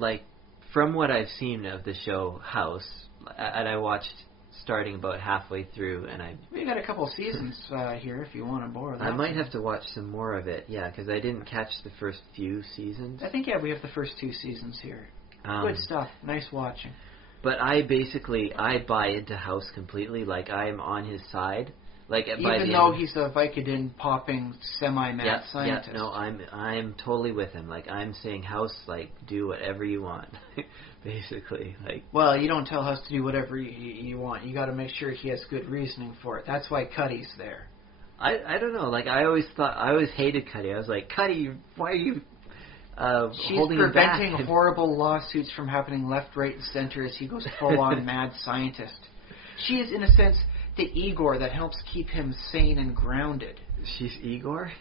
from what I've seen of the show House, and I watched starting about halfway through, and we got a couple seasons here if you want to borrow that. I might have to watch some more of it, because I didn't catch the first few seasons. I think we have the first 2 seasons here. Good stuff. Nice watching. But I buy into House completely. Like, I'm on his side. Like, even though he's a Vicodin popping semi-mad scientist. Yeah, no, I'm totally with him. Like, I'm saying, House, like, do whatever you want, basically. Like, well, you don't tell House to do whatever you want. You got to make sure he has good reasoning for it. That's why Cuddy's there. I don't know. Like, I always hated Cuddy. I was like, Cuddy, why are you holding him back? She's preventing horrible lawsuits from happening left, right, and center as he goes full-on mad scientist. She is, in a sense, the Igor that helps keep him sane and grounded. She's Igor?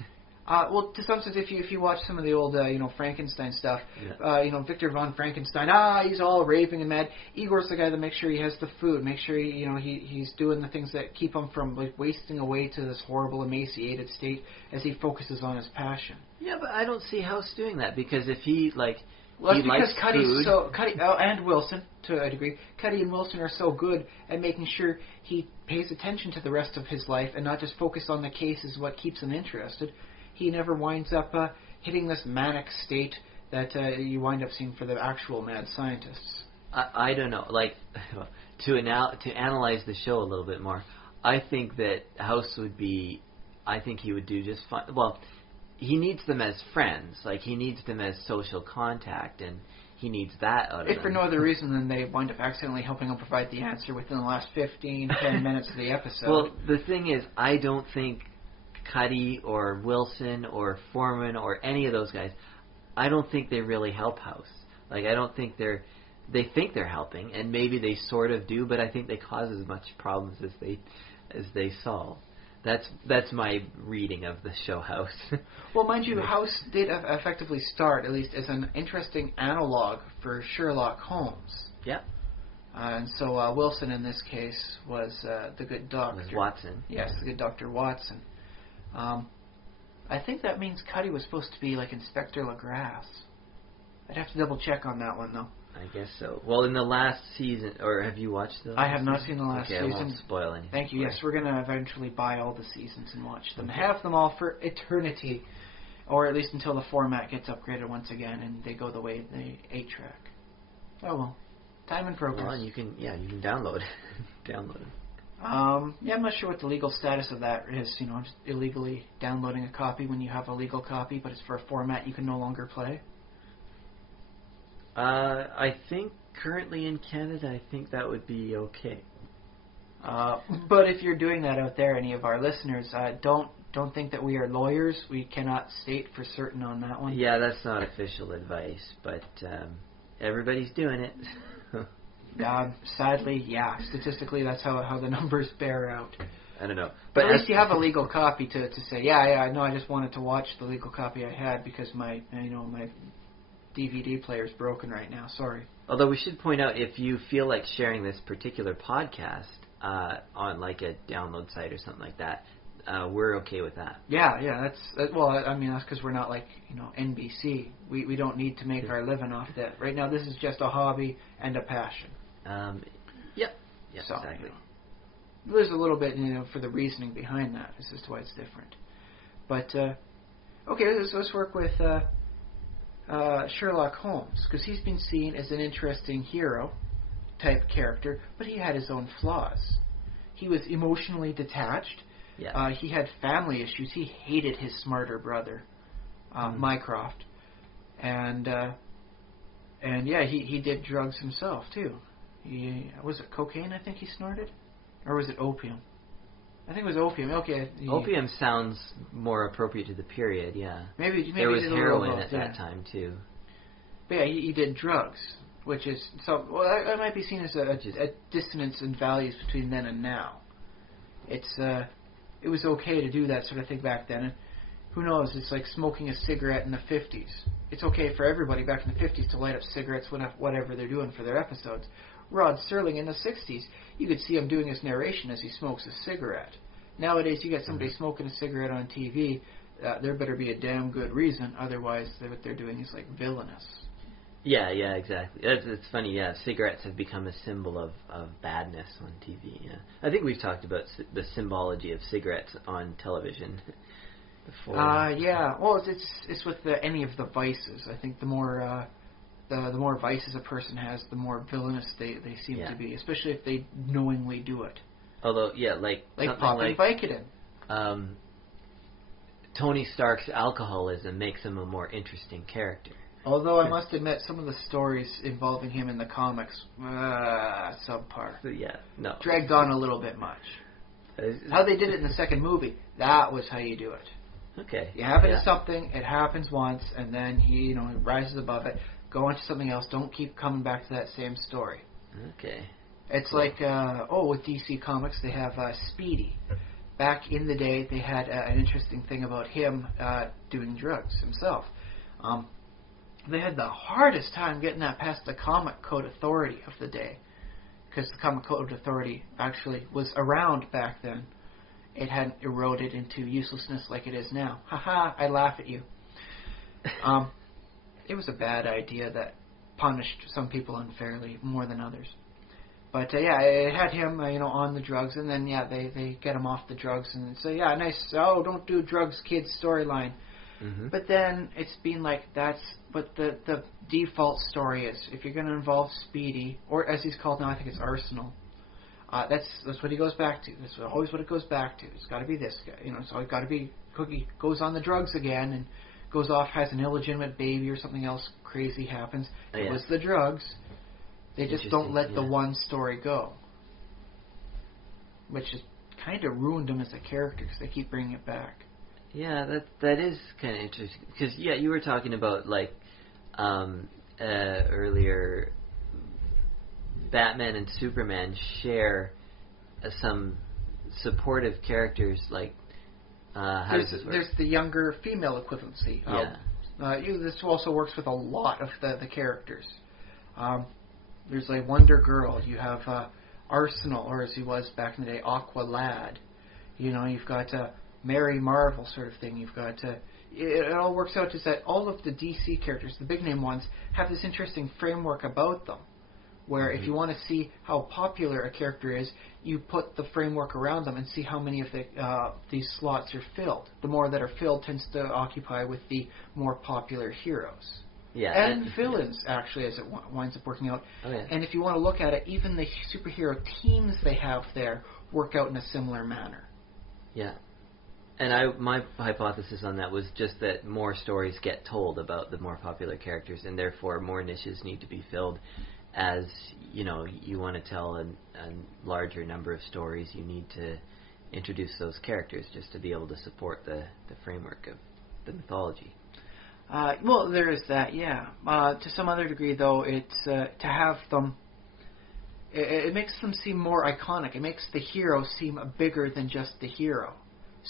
Well, to some sense, if you watch some of the old, Frankenstein stuff, Victor von Frankenstein, he's all raving and mad. Igor's the guy that makes sure he has the food, make sure he's doing the things that keep him from like wasting away to this horrible, emaciated state as he focuses on his passion. Yeah, but I don't see House doing that because if he well, he that's likes because Cuddy and Wilson, to a degree, Cuddy and Wilson are so good at making sure he pays attention to the rest of his life and not just focus on the case is what keeps him interested. He never winds up hitting this manic state that you wind up seeing for the actual mad scientists. I don't know. Like, to analyze the show a little bit more, I think that House would be... I think he would do just fine. Well, he needs them as friends. Like, he needs them as social contact, and he needs that out of them. If for no other reason than they wind up accidentally helping him provide the answer within the last 10 minutes of the episode. Well, the thing is, I don't think Cuddy or Wilson or Foreman or any of those guys, I don't think they really help House. Like, I don't think they think they're helping, and maybe they sort of do, but I think they cause as much problems as they solve. That's my reading of the show House. Well, mind you, House did effectively start, at least, as an interesting analog for Sherlock Holmes. Yeah. And so Wilson, in this case, was the good doctor. Was Watson. Yes, the good Dr. Watson. I think that means Cuddy was supposed to be like Inspector Legrasse. I'd have to double check on that one, though. I guess so. Well, in the last season, or have you watched the last I have not seen the last season. I won't spoil anything. Thank you. Yes, we're going to eventually buy all the seasons and watch them. Have them all for eternity, or at least until the format gets upgraded once again and they go the way of the 8-track. Oh, well. Time and progress. Well, you can download it. Download it. I'm not sure what the legal status of that is. Just illegally downloading a copy when you have a legal copy, but it's for a format you can no longer play. I think currently in Canada, I think that would be okay. But if you're doing that out there, any of our listeners, don't think that we are lawyers. We cannot state for certain on that one. Yeah, that's not official advice, but everybody's doing it. Sadly, statistically, that's how the numbers bear out. I don't know. But at least you have a legal copy to say, I just wanted to watch the legal copy I had because my DVD player's broken right now. Sorry. Although we should point out, if you feel like sharing this particular podcast on like a download site or something like that, we're okay with that. Yeah. That's because we're not like NBC. We don't need to make our living off that. Right now, this is just a hobby and a passion. Yep, so, exactly. There's a little bit for the reasoning behind that as to why it's different. But okay, let's work with Sherlock Holmes, because he's been seen as an interesting hero type character, but he had his own flaws. He was emotionally detached. Yeah. He had family issues. He hated his smarter brother, Mycroft, and he did drugs himself too. Was it cocaine? I think he snorted, or was it opium? I think it was opium. Okay. Opium sounds more appropriate to the period. Yeah. Maybe there was heroin at that time too. But yeah, he did drugs, which is so. Well, that might be seen as a dissonance in values between then and now. It was okay to do that sort of thing back then. And who knows? It's like smoking a cigarette in the 50s. It's okay for everybody back in the 50s to light up cigarettes whatever they're doing for their episodes. Rod Serling in the 60s, you could see him doing his narration as he smokes a cigarette. Nowadays, you get somebody smoking a cigarette on TV, there better be a damn good reason. Otherwise, what they're doing is like villainous. Yeah, exactly. It's funny. Yeah, cigarettes have become a symbol of badness on TV. Yeah, I think we've talked about the symbology of cigarettes on television before. Yeah. Well, it's with any of the vices. I think the more vices a person has, the more villainous they seem to be, especially if they knowingly do it. Although, yeah, like popping Vicodin. Tony Stark's alcoholism makes him a more interesting character. Although I must admit, some of the stories involving him in the comics, subpar. Yeah, no. Dragged on a little bit much. How they did it in the second movie, that was how you do it. Okay. You have it as something, it happens once, and then he rises above it. Go on to something else. Don't keep coming back to that same story. Okay. It's cool. Like, with DC Comics, they have Speedy. Back in the day, they had an interesting thing about him doing drugs himself. They had the hardest time getting that past the Comic Code Authority of the day, because the Comic Code Authority actually was around back then. It hadn't eroded into uselessness like it is now. Haha, I laugh at you. It was a bad idea that punished some people unfairly more than others. But it had him, on the drugs, and then they get him off the drugs, and say, nice. Oh, don't do drugs, kids storyline. Mm-hmm. But then it's been like that's what the default story is. If you're going to involve Speedy, or as he's called now, I think it's Arsenal. That's what he goes back to. That's always what it goes back to. It's got to be this guy. So it's got to be Cookie goes on the drugs again and goes off, has an illegitimate baby or something else crazy happens. It was the drugs. They just don't let the one story go, which has kind of ruined him as a character because they keep bringing it back. Yeah, that is kind of interesting because you were talking about like earlier. Batman and Superman share some supportive characters. Like how does this work? There's the younger female equivalency. This also works with a lot of the characters. There's like Wonder Girl. You have Arsenal, or as he was back in the day, Aqua Lad. You've got Mary Marvel sort of thing. You've got it all works out is that all of the DC characters, the big name ones, have this interesting framework about them. Where if you want to see how popular a character is, you put the framework around them and see how many of these slots are filled. The more that are filled tends to occupy with the more popular heroes. Yeah, and villains, actually, as it winds up working out. Oh, yeah. And if you want to look at it, even the superhero teams they have there work out in a similar manner. Yeah. And my hypothesis on that was just that more stories get told about the more popular characters, and therefore more niches need to be filled. As you want to tell a larger number of stories, you need to introduce those characters just to be able to support the framework of the mythology. Well, there is that, yeah. To some other degree, though, it's to have them. It makes them seem more iconic. It makes the hero seem bigger than just the hero.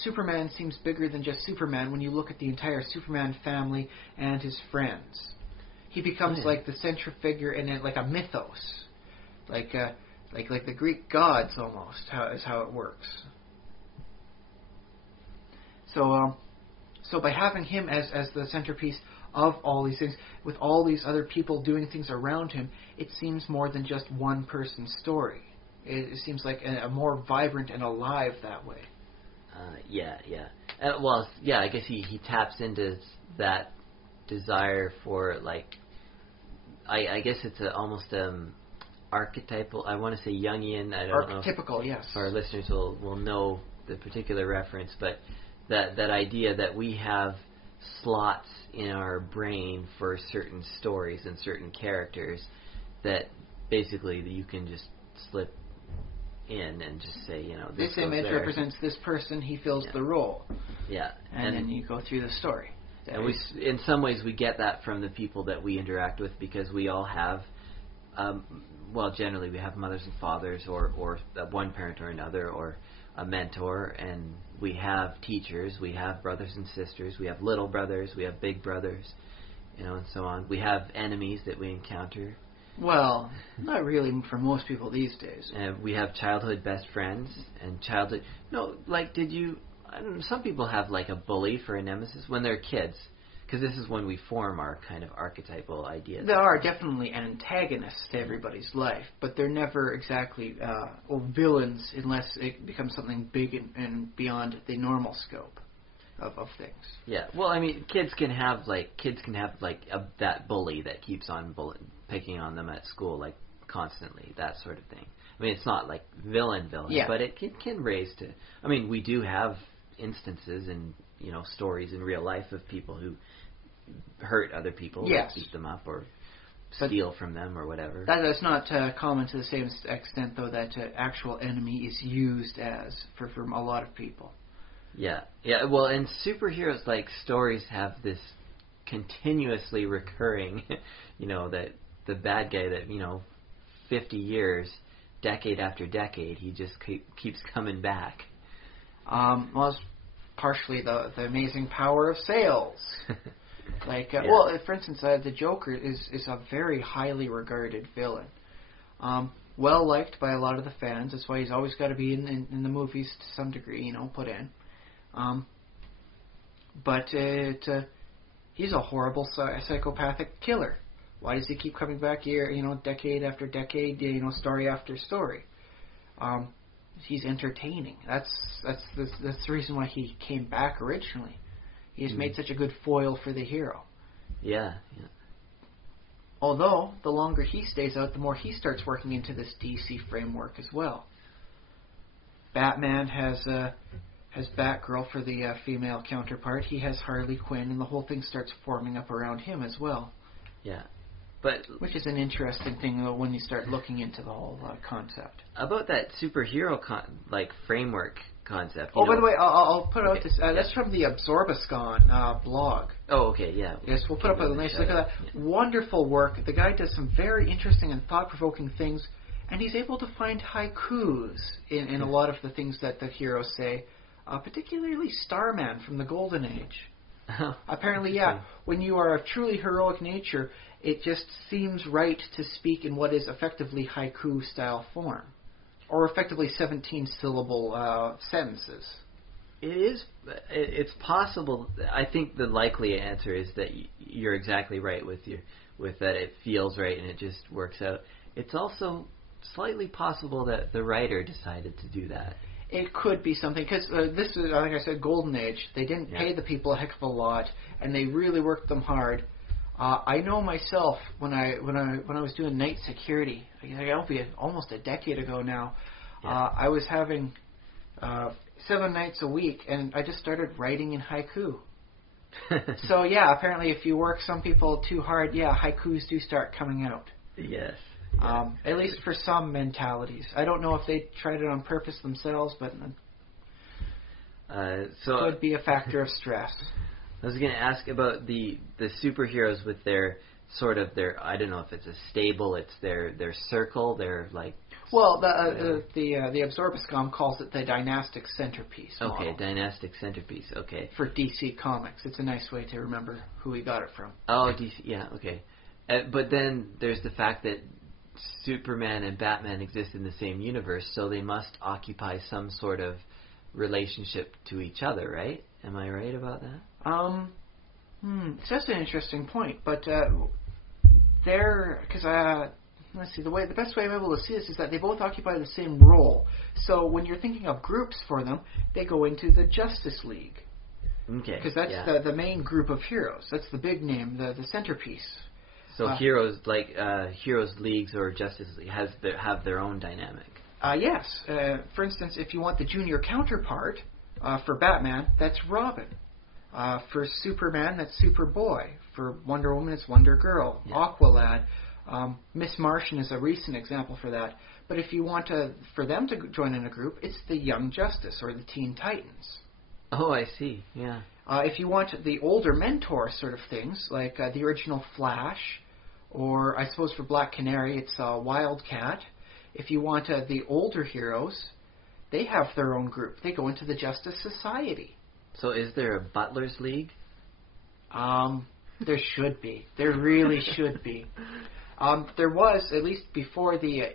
Superman seems bigger than just Superman when you look at the entire Superman family and his friends. He becomes like the central figure in it, like a mythos, like the Greek gods almost. Is how it works. So by having him as the centerpiece of all these things, with all these other people doing things around him, it seems more than just one person's story. It seems like a more vibrant and alive that way. I guess he taps into that desire for, like, I guess it's almost archetypal. I want to say Jungian. I don't know. Archetypical, yes. Our listeners will know the particular reference, but that idea that we have slots in our brain for certain stories and certain characters that basically you can just slip in and just say, this image there. represents this person, he fills the role. Yeah. And then you go through the story. And in some ways we get that from the people that we interact with because we all have, generally we have mothers and fathers or one parent or another or a mentor, and we have teachers, we have brothers and sisters, we have little brothers, we have big brothers, and so on. We have enemies that we encounter. Well, not really for most people these days. We have childhood best friends and childhood... No, like, some people have, like, a bully for a nemesis when they're kids. because this is when we form our kind of archetypal ideas. There are definitely antagonists to everybody's life, but they're never exactly villains unless it becomes something big and beyond the normal scope of things. Yeah, well, I mean, kids can have that bully that keeps on picking on them at school, like, constantly, that sort of thing. I mean, it's not like villain, yeah. but it can raise to. I mean, we do have instances and stories in real life of people who hurt other people, yes. beat them up or steal from them or whatever. That's not common to the same extent, though, that actual enemy is used as for a lot of people. Yeah. Well, and superheroes like stories have this continuously recurring, that the bad guy that 50 years, decade after decade, he just keeps coming back. Well, it's partially the amazing power of sales. Like, yeah. Well, for instance, the Joker is a very highly regarded villain. Well liked by a lot of the fans. That's why he's always got to be in the movies to some degree, put in. But he's a horrible psychopathic killer. Why does he keep coming back here, decade after decade, story after story? He's entertaining. That's the reason why he came back originally. He has made such a good foil for the hero. Yeah. Although, the longer he stays out, the more he starts working into this DC framework as well. Batman has Batgirl for the female counterpart. He has Harley Quinn, and the whole thing starts forming up around him as well. Yeah. Which is an interesting thing when you start looking into the whole concept. About that superhero framework concept. By the way, I'll put out this. That's from the Absorbiscon blog. Oh, okay, yeah. Yes, we'll put up a nice look at that. Yeah. Wonderful work. The guy does some very interesting and thought-provoking things, and he's able to find haikus in a lot of the things that the heroes say, particularly Starman from the Golden Age. Apparently, yeah, when you are of truly heroic nature, it just seems right to speak in what is effectively haiku-style form, or effectively 17-syllable sentences. It's possible. I think the likely answer is that you're exactly right with that. It feels right and it just works out. It's also slightly possible that the writer decided to do that. It could be something, because this is, like I said, Golden Age. They didn't pay the people a heck of a lot, and they really worked them hard. I know myself when I was doing night security, it'll be almost a decade ago now. I was having 7 nights a week, and I just started writing in haiku. So yeah, apparently if you work some people too hard, haikus do start coming out. Yes. At least for some mentalities. I don't know if they tried it on purpose themselves, but could be a factor of stress. I was going to ask about the superheroes with their I don't know if it's a stable, it's their circle, their like. Well, the Absorbiscom calls it the dynastic centerpiece model. Okay, dynastic centerpiece. Okay. For DC Comics, it's a nice way to remember who we got it from. Oh, DC. Yeah. Okay. But then there's the fact that Superman and Batman exist in the same universe, so they must occupy some sort of relationship to each other, right? Am I right about that? So that's an interesting point, but let's see, the best way I'm able to see this is that they both occupy the same role. So when you're thinking of groups for them, they go into the Justice League. Okay. Because that's the main group of heroes. That's the big name, the centerpiece. So heroes like Heroes Leagues or Justice League have their own dynamic. Yes. For instance, if you want the junior counterpart for Batman, that's Robin. For Superman, that's Superboy. For Wonder Woman, it's Wonder Girl. Yeah. Aqualad. Miss Martian is a recent example for that. But if you want for them to join in a group, it's the Young Justice or the Teen Titans. Oh, I see. Yeah. If you want the older mentor sort of things, like the original Flash, or I suppose for Black Canary, it's Wildcat. If you want the older heroes, they have their own group. They go into the Justice Society. So is there a Butler's League? There should be. There really should be. There was, at least before the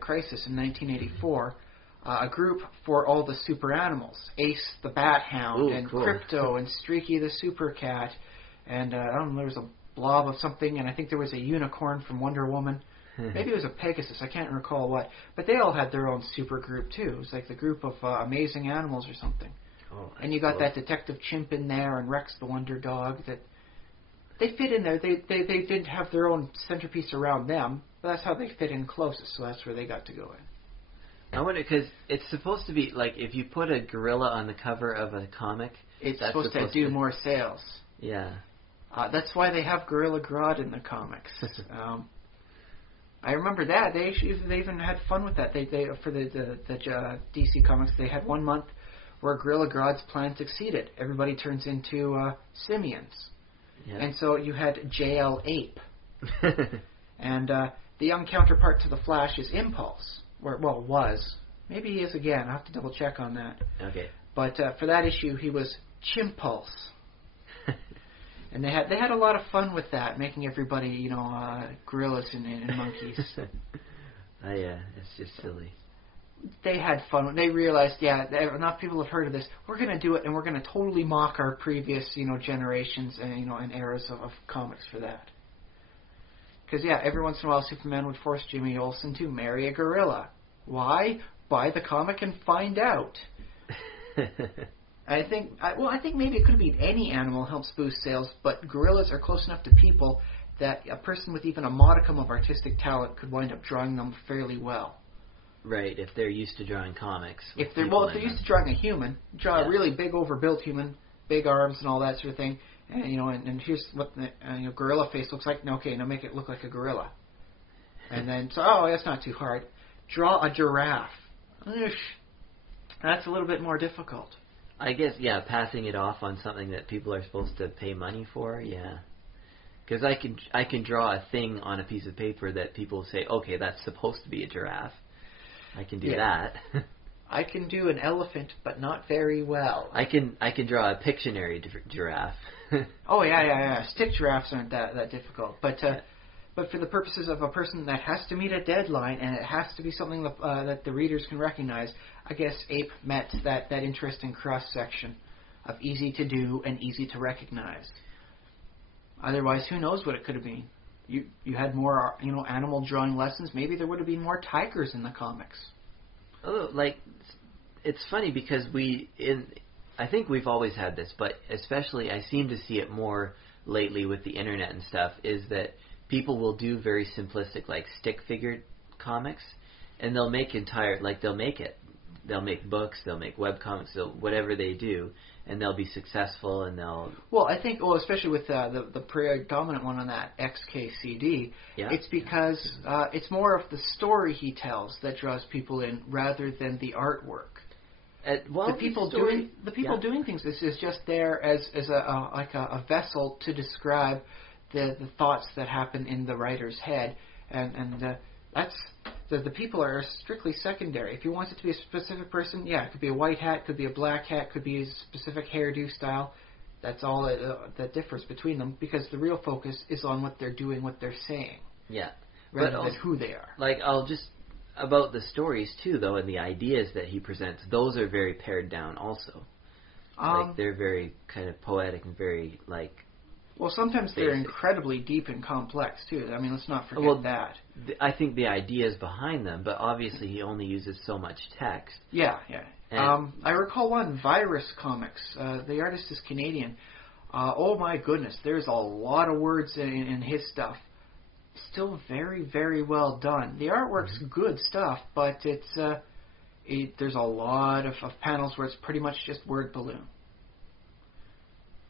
crisis in 1984, a group for all the super animals. Ace the Bat Hound, and cool. Crypto, and Streaky the Super Cat, and I don't know, there was a blob of something, and I think there was a unicorn from Wonder Woman. Maybe it was a Pegasus, I can't recall what. But they all had their own super group, too. It was like the group of Amazing Animals or something. Oh, and you got cool. that Detective Chimp in there and Rex the Wonder Dog. That they fit in there. They didn't have their own centerpiece around them, but that's how they fit in closest, so that's where they got to go in. I wonder, because it's supposed to be, like, if you put a gorilla on the cover of a comic... It's supposed to do more sales. Yeah. That's why they have Gorilla Grodd in the comics. I remember that. They even had fun with that. They for the DC comics, they had 1 month where Gorilla Grodd's plan succeeded. Everybody turns into simians. Yeah. And so you had JL Ape. And the young counterpart to the Flash is Impulse. Was. Maybe he is again. I'll have to double check on that. Okay. But for that issue, he was Chimpulse. And they had a lot of fun with that, making everybody, gorillas and monkeys. It's just silly. They had fun. They realized, enough people have heard of this. We're going to do it, and we're going to totally mock our previous, generations and and eras of comics for that. Because every once in a while, Superman would force Jimmy Olsen to marry a gorilla. Why? Buy the comic and find out. I think maybe it could have been any animal helps boost sales, but gorillas are close enough to people that a person with even a modicum of artistic talent could wind up drawing them fairly well. Right, if they're used to drawing comics. If they're used to drawing a human, draw a really big, overbuilt human, big arms and all that sort of thing, and and here's what the gorilla face looks like. Okay, now make it look like a gorilla, and then that's not too hard. Draw a giraffe. That's a little bit more difficult. I guess, passing it off on something that people are supposed to pay money for, Because I can draw a thing on a piece of paper that people say, okay, that's supposed to be a giraffe. I can do that. I can do an elephant, but not very well. I can draw a Pictionary giraffe. Stick giraffes aren't that difficult, but for the purposes of a person that has to meet a deadline and it has to be something that the readers can recognize, I guess Ape met that interesting cross-section of easy to do and easy to recognize. Otherwise, who knows what it could have been. You had more, animal drawing lessons. Maybe there would have been more tigers in the comics. Oh, it's funny because I think we've always had this, but especially I seem to see it more lately with the internet and stuff, is that people will do very simplistic, stick figure comics, and they'll make they'll make books, they'll make webcomics, whatever they do, and they'll be successful, and they'll... Well, I think, especially with the predominant one on that, XKCD, it's because it's more of the story he tells that draws people in rather than the artwork. The people doing things, this is just there as a vessel to describe the thoughts that happen in the writer's head, and that's... The people are strictly secondary. If he wants it to be a specific person, it could be a white hat, could be a black hat, could be a specific hairdo style. That's all that differs between them, because the real focus is on what they're doing, what they're saying, rather than who they are. About the stories too, though, and the ideas that he presents, those are very pared down also. They're very kind of poetic and very Well, sometimes they're incredibly deep and complex, too. I mean, let's not forget that. I think the ideas behind them, but obviously he only uses so much text. Yeah. I recall one, Virus Comics. The artist is Canadian. Oh, my goodness. There's a lot of words in his stuff. Still very, very well done. The artwork's good stuff, but there's a lot of panels where it's pretty much just word balloon.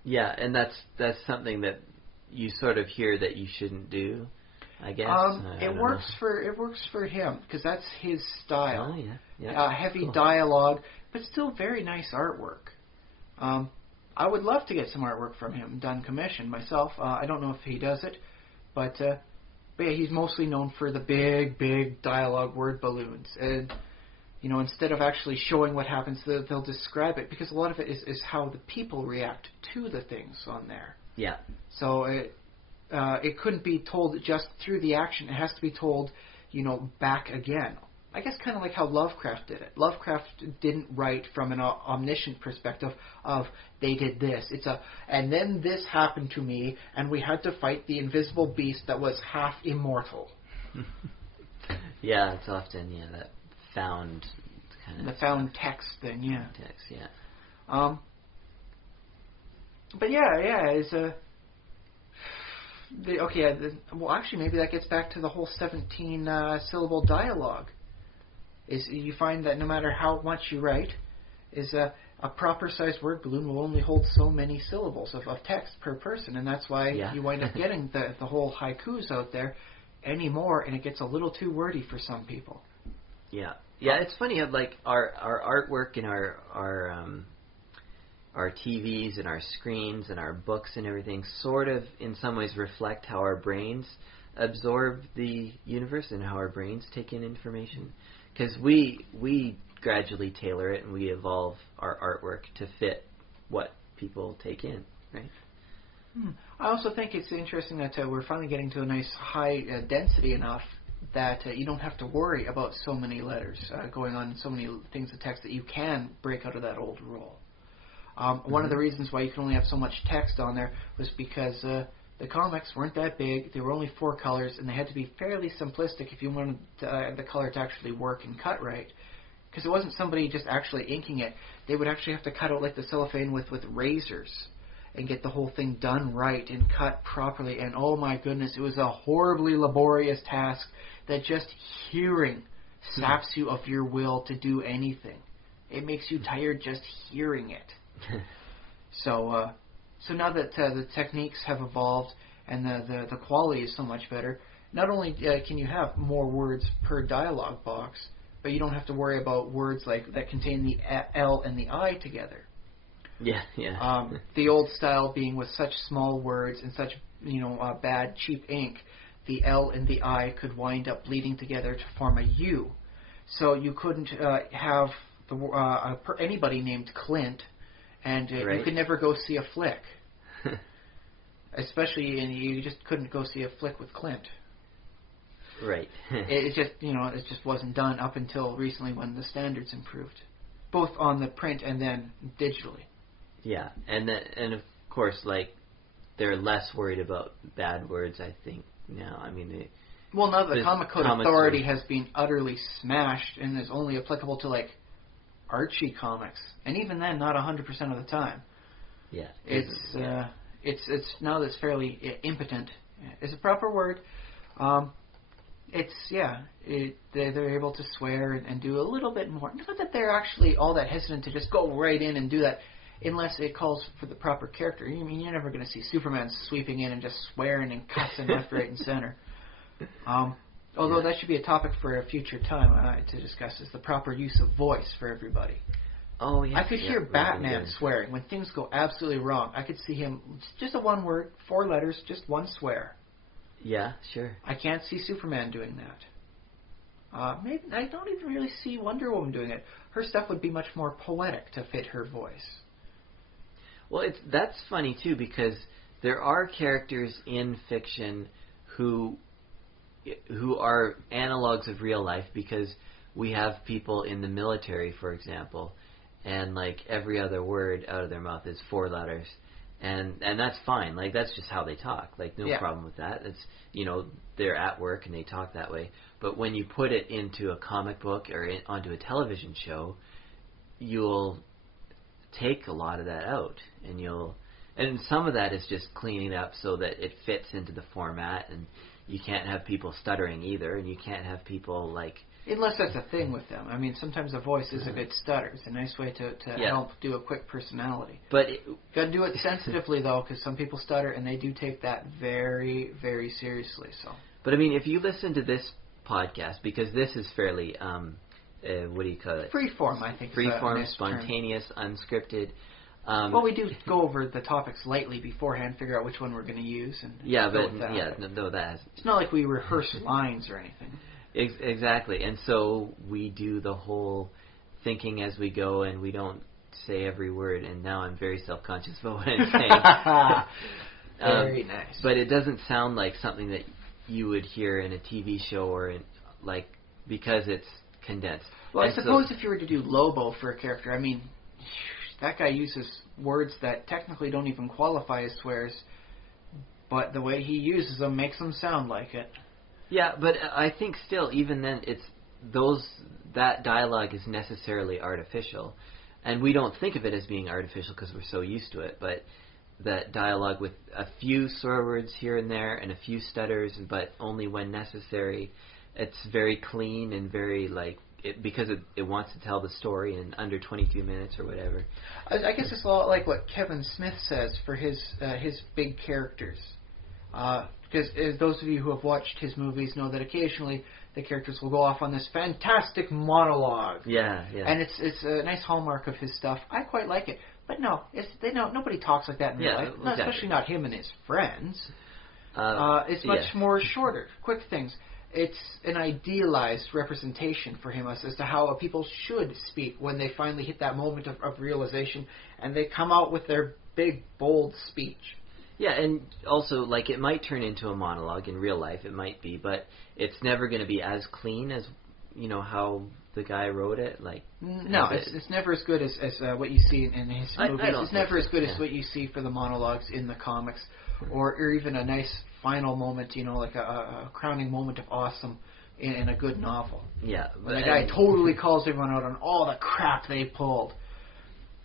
Yeah, and that's something that you sort of hear that you shouldn't do, I guess. It works for him because that's his style. Oh yeah. Heavy dialogue, but still very nice artwork. I would love to get some artwork from him done commissioned myself. I don't know if he does it, but he's mostly known for the big dialogue word balloons. And instead of actually showing what happens, they'll describe it, because a lot of it is how the people react to the things on there. Yeah. So it couldn't be told just through the action. It has to be told, back again. I guess kind of like how Lovecraft did it. Lovecraft didn't write from an omniscient perspective of they did this. And then this happened to me, and we had to fight the invisible beast that was half immortal. Yeah, it's often that found kind of the found text thing. Yeah. Text, yeah. But yeah, it's a. Well, actually, maybe that gets back to the whole 17-syllable dialogue. Is you find that no matter how much you write, is a proper-sized word balloon will only hold so many syllables of text per person, and that's why you wind up getting the whole haikus out there anymore, and it gets a little too wordy for some people. Yeah, it's funny how like our artwork and our TVs and our screens and our books and everything sort of in some ways reflect how our brains absorb the universe and how our brains take in information. Because we gradually tailor it and we evolve our artwork to fit what people take in, right? I also think it's interesting that we're finally getting to a nice high density enough that you don't have to worry about so many letters going on, so many things of text that you can break out of that old rule. One of the reasons why you can only have so much text on there was because the comics weren't that big. They were only 4 colors, and they had to be fairly simplistic if you wanted the color to actually work and cut right. Because it wasn't somebody just actually inking it. They would actually have to cut out like the cellophane with razors and get the whole thing done right and cut properly. And oh my goodness, it was a horribly laborious task that just hearing saps you of your will to do anything. It makes you tired just hearing it. So now that the techniques have evolved and the quality is so much better, not only can you have more words per dialogue box, but you don't have to worry about words like that contain the L and the I together. Yeah. The old style being with such small words and such bad cheap ink, the L and the I could wind up bleeding together to form a U. So you couldn't have anybody named Clint. And you could never go see a flick. Especially, you just couldn't go see a flick with Clint. Right. it just wasn't done up until recently when the standards improved. Both on the print and then digitally. Yeah, and of course, like, they're less worried about bad words, I think, now. I mean, now the Comic Code Authority has been utterly smashed and is only applicable to, like, Archie comics, and even then, not 100% of the time. Yeah, it's now that's fairly impotent. Is a proper word. They're able to swear and do a little bit more. Not that they're actually all that hesitant to just go right in and do that, unless it calls for the proper character. I mean, you're never going to see Superman sweeping in and just swearing and cussing left, right, and center. Although that should be a topic for a future time to discuss, is the proper use of voice for everybody. Oh, yeah. I could hear Batman swearing when things go absolutely wrong. I could see him, just a one word, 4 letters, just one swear. Yeah, sure. I can't see Superman doing that. Maybe I don't even really see Wonder Woman doing it. Her stuff would be much more poetic to fit her voice. Well, that's funny, too, because there are characters in fiction who are analogs of real life, because we have people in the military, for example, and like every other word out of their mouth is 4 letters, and that's fine. Like, that's just how they talk. Like, no problem with that. It's, they're at work and they talk that way. But when you put it into a comic book or onto a television show, you'll take a lot of that out, and some of that is just cleaning up so that it fits into the format, and you can't have people stuttering either, and you can't have people like... Unless that's a thing with them. I mean, sometimes a voice is a good stutter. It's a nice way to help do a quick personality. But got to do it sensitively, though, because some people stutter, and they do take that very, very seriously. So. But, I mean, if you listen to this podcast, because this is fairly, what do you call it? Freeform, I think. Freeform, spontaneous, unscripted. Well, we do go over the topics lightly beforehand, figure out which one we're going to use. And it's not like we rehearse lines or anything. Exactly, and so we do the whole thinking as we go, and we don't say every word, and now I'm very self-conscious about what I'm saying. Very nice. But it doesn't sound like something that you would hear in a TV show or because it's condensed. Well, And I suppose if you were to do Lobo for a character, I mean, that guy uses words that technically don't even qualify as swears, but the way he uses them makes them sound like it. Yeah, but I think still, even then, that dialogue is necessarily artificial, and we don't think of it as being artificial because we're so used to it. But that dialogue with a few swear words here and there and a few stutters, but only when necessary, it's very clean and very because it wants to tell the story in under 22 minutes or whatever. I guess it's a lot like what Kevin Smith says for his big characters. Because those of you who have watched his movies know that occasionally the characters will go off on this fantastic monologue. Yeah. And it's a nice hallmark of his stuff. I quite like it. But no, nobody talks like that in real life. Exactly. Especially not him and his friends. It's much more shorter, quick things. It's an idealized representation for him as to how people should speak when they finally hit that moment of realization and they come out with their big, bold speech. Yeah, and also, it might turn into a monologue in real life, it might be, but it's never going to be as clean as, how the guy wrote it. No, it's never as good as what you see in his movies. It's never as good as what you see for the monologues in the comics, or even a nice final moment, like a crowning moment of awesome in a good novel. Yeah. When the guy totally calls everyone out on all the crap they pulled.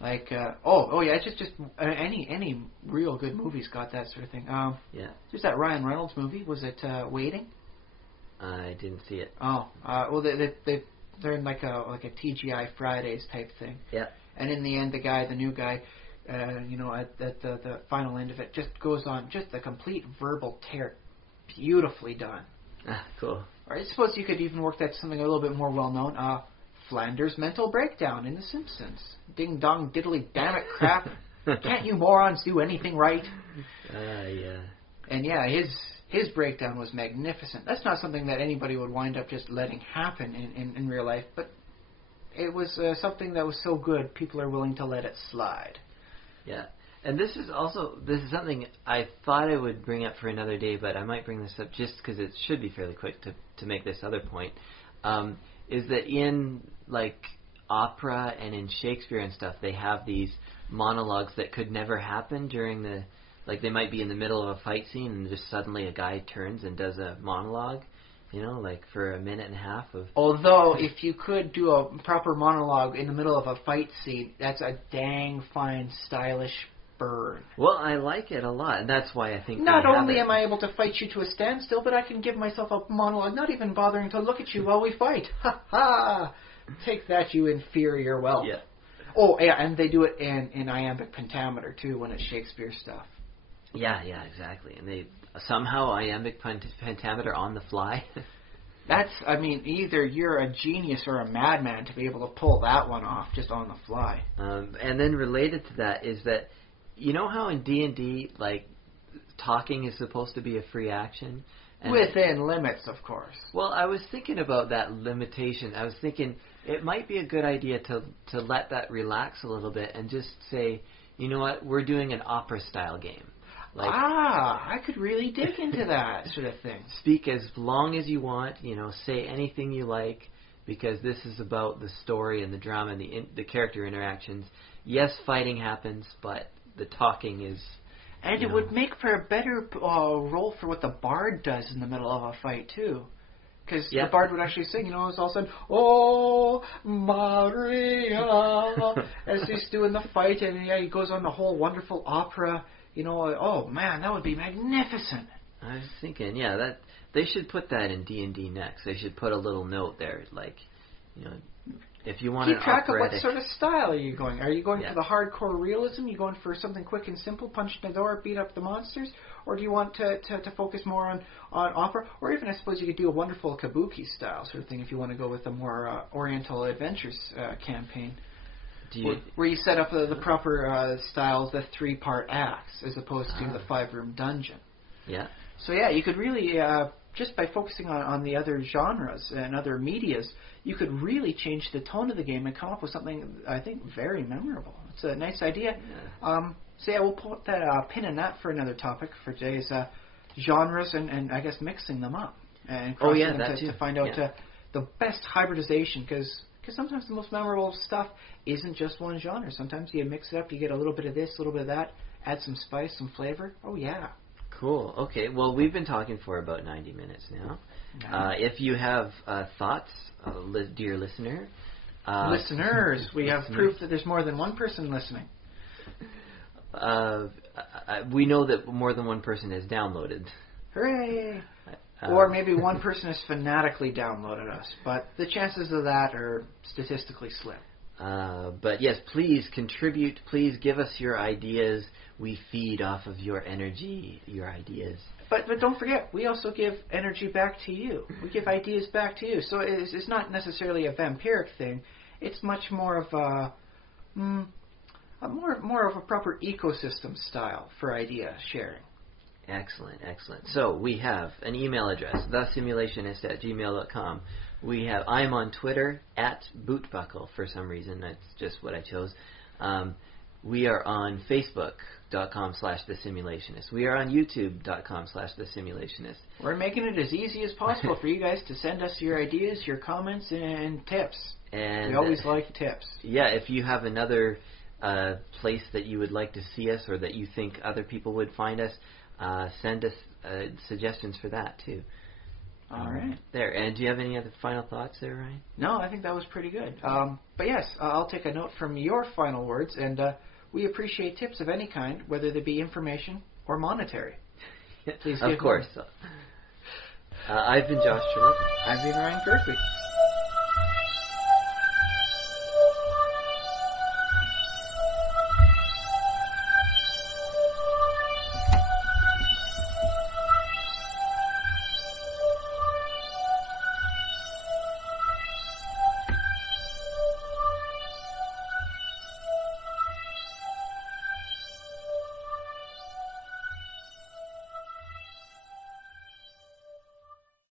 It's just any real good movie's got that sort of thing. There's that Ryan Reynolds movie. Was it Waiting? I didn't see it. They're in like a TGI Fridays type thing. Yeah. And in the end, the new guy, at the final end of it, just goes on just a complete verbal tear, beautifully done. Cool. Or I suppose you could even work that to something a little bit more well known. Flanders' mental breakdown in The Simpsons. Ding dong diddly damn it crap. Can't you morons do anything right? Yeah. And yeah, his breakdown was magnificent. That's not something that anybody would wind up just letting happen in real life, but it was something that was so good, people are willing to let it slide. Yeah. And this is something I thought I would bring up for another day, but I might bring this up just because it should be fairly quick to make this other point. Is that in opera and in Shakespeare and stuff, they have these monologues that could never happen during the they might be in the middle of a fight scene and just suddenly a guy turns and does a monologue, for a minute and a half of. Although if you could do a proper monologue in the middle of a fight scene, that's a dang fine stylish burn. Well, I like it a lot, and that's why I think. Not only am I able to fight you to a standstill, but I can give myself a monologue, not even bothering to look at you while we fight. Ha ha! Take that, you inferior whelp. Yeah. Oh, yeah, and they do it in iambic pentameter, too, when it's Shakespeare stuff. Yeah, exactly. And they somehow iambic pentameter on the fly. Either you're a genius or a madman to be able to pull that one off just on the fly. And then related to that is that, how in D&D, talking is supposed to be a free action? And within limits, of course. Well, I was thinking about that limitation. I was thinking it might be a good idea to let that relax a little bit and just say, you know what, we're doing an opera-style game. I could really dig into that sort of thing. Speak as long as you want, say anything you like, because this is about the story and the drama and the character interactions. Yes, fighting happens, but the talking is... And it would make for a better role for what the bard does in the middle of a fight, too. Because the bard would actually sing, it's all of a sudden, "Oh, Maria," as he's doing the fight, and he goes on the whole wonderful opera, oh man, that would be magnificent. I was thinking, that they should put that in D&D next. They should put a little note there, if you want keep track of operatic... what sort of style are you going. Are you going for the hardcore realism? Are you going for something quick and simple, punch in the door, beat up the monsters? Or do you want to focus more on opera? Or even, I suppose, you could do a wonderful kabuki style sort of thing if you want to go with a more Oriental Adventures campaign. Where you set up the proper styles, the 3-part acts, as opposed to the 5-room dungeon. Yeah. So you could really, just by focusing on the other genres and other medias, you could really change the tone of the game and come up with something, I think, very memorable. It's a nice idea. Yeah. We'll put that pin in that for another topic for today's genres and I guess mixing them up and crossing them to find out the best hybridization, because sometimes the most memorable stuff isn't just one genre. Sometimes you mix it up, you get a little bit of this, a little bit of that, add some spice, some flavor. Oh, yeah. Cool. Okay, well, we've been talking for about 90 minutes now. If you have thoughts, dear listener... listeners, we have proof that there's more than one person listening. We know that more than one person has downloaded. Hooray! Or maybe one person has fanatically downloaded us, but the chances of that are statistically slim. But yes, please contribute. Please give us your ideas. We feed off of your energy, your ideas. But don't forget, we also give energy back to you. We give ideas back to you. So it's not necessarily a vampiric thing. It's much more of more of a proper ecosystem style for idea sharing. Excellent, excellent. So we have an email address, thesimulationist@gmail.com. I'm on Twitter @bootbuckle for some reason. That's just what I chose. We are on Facebook.com/thesimulationist. We are on YouTube.com/thesimulationist. We're making it as easy as possible for you guys to send us your ideas, your comments, and tips. And we always like tips. Yeah, if you have another place that you would like to see us or that you think other people would find us, send us suggestions for that too. All right. There. And do you have any other final thoughts there, Ryan? No, I think that was pretty good. But yes, I'll take a note from your final words, and we appreciate tips of any kind, whether they be information or monetary. Please give Of course. I've been Josh Trillett. I've been Ryan Kirkby.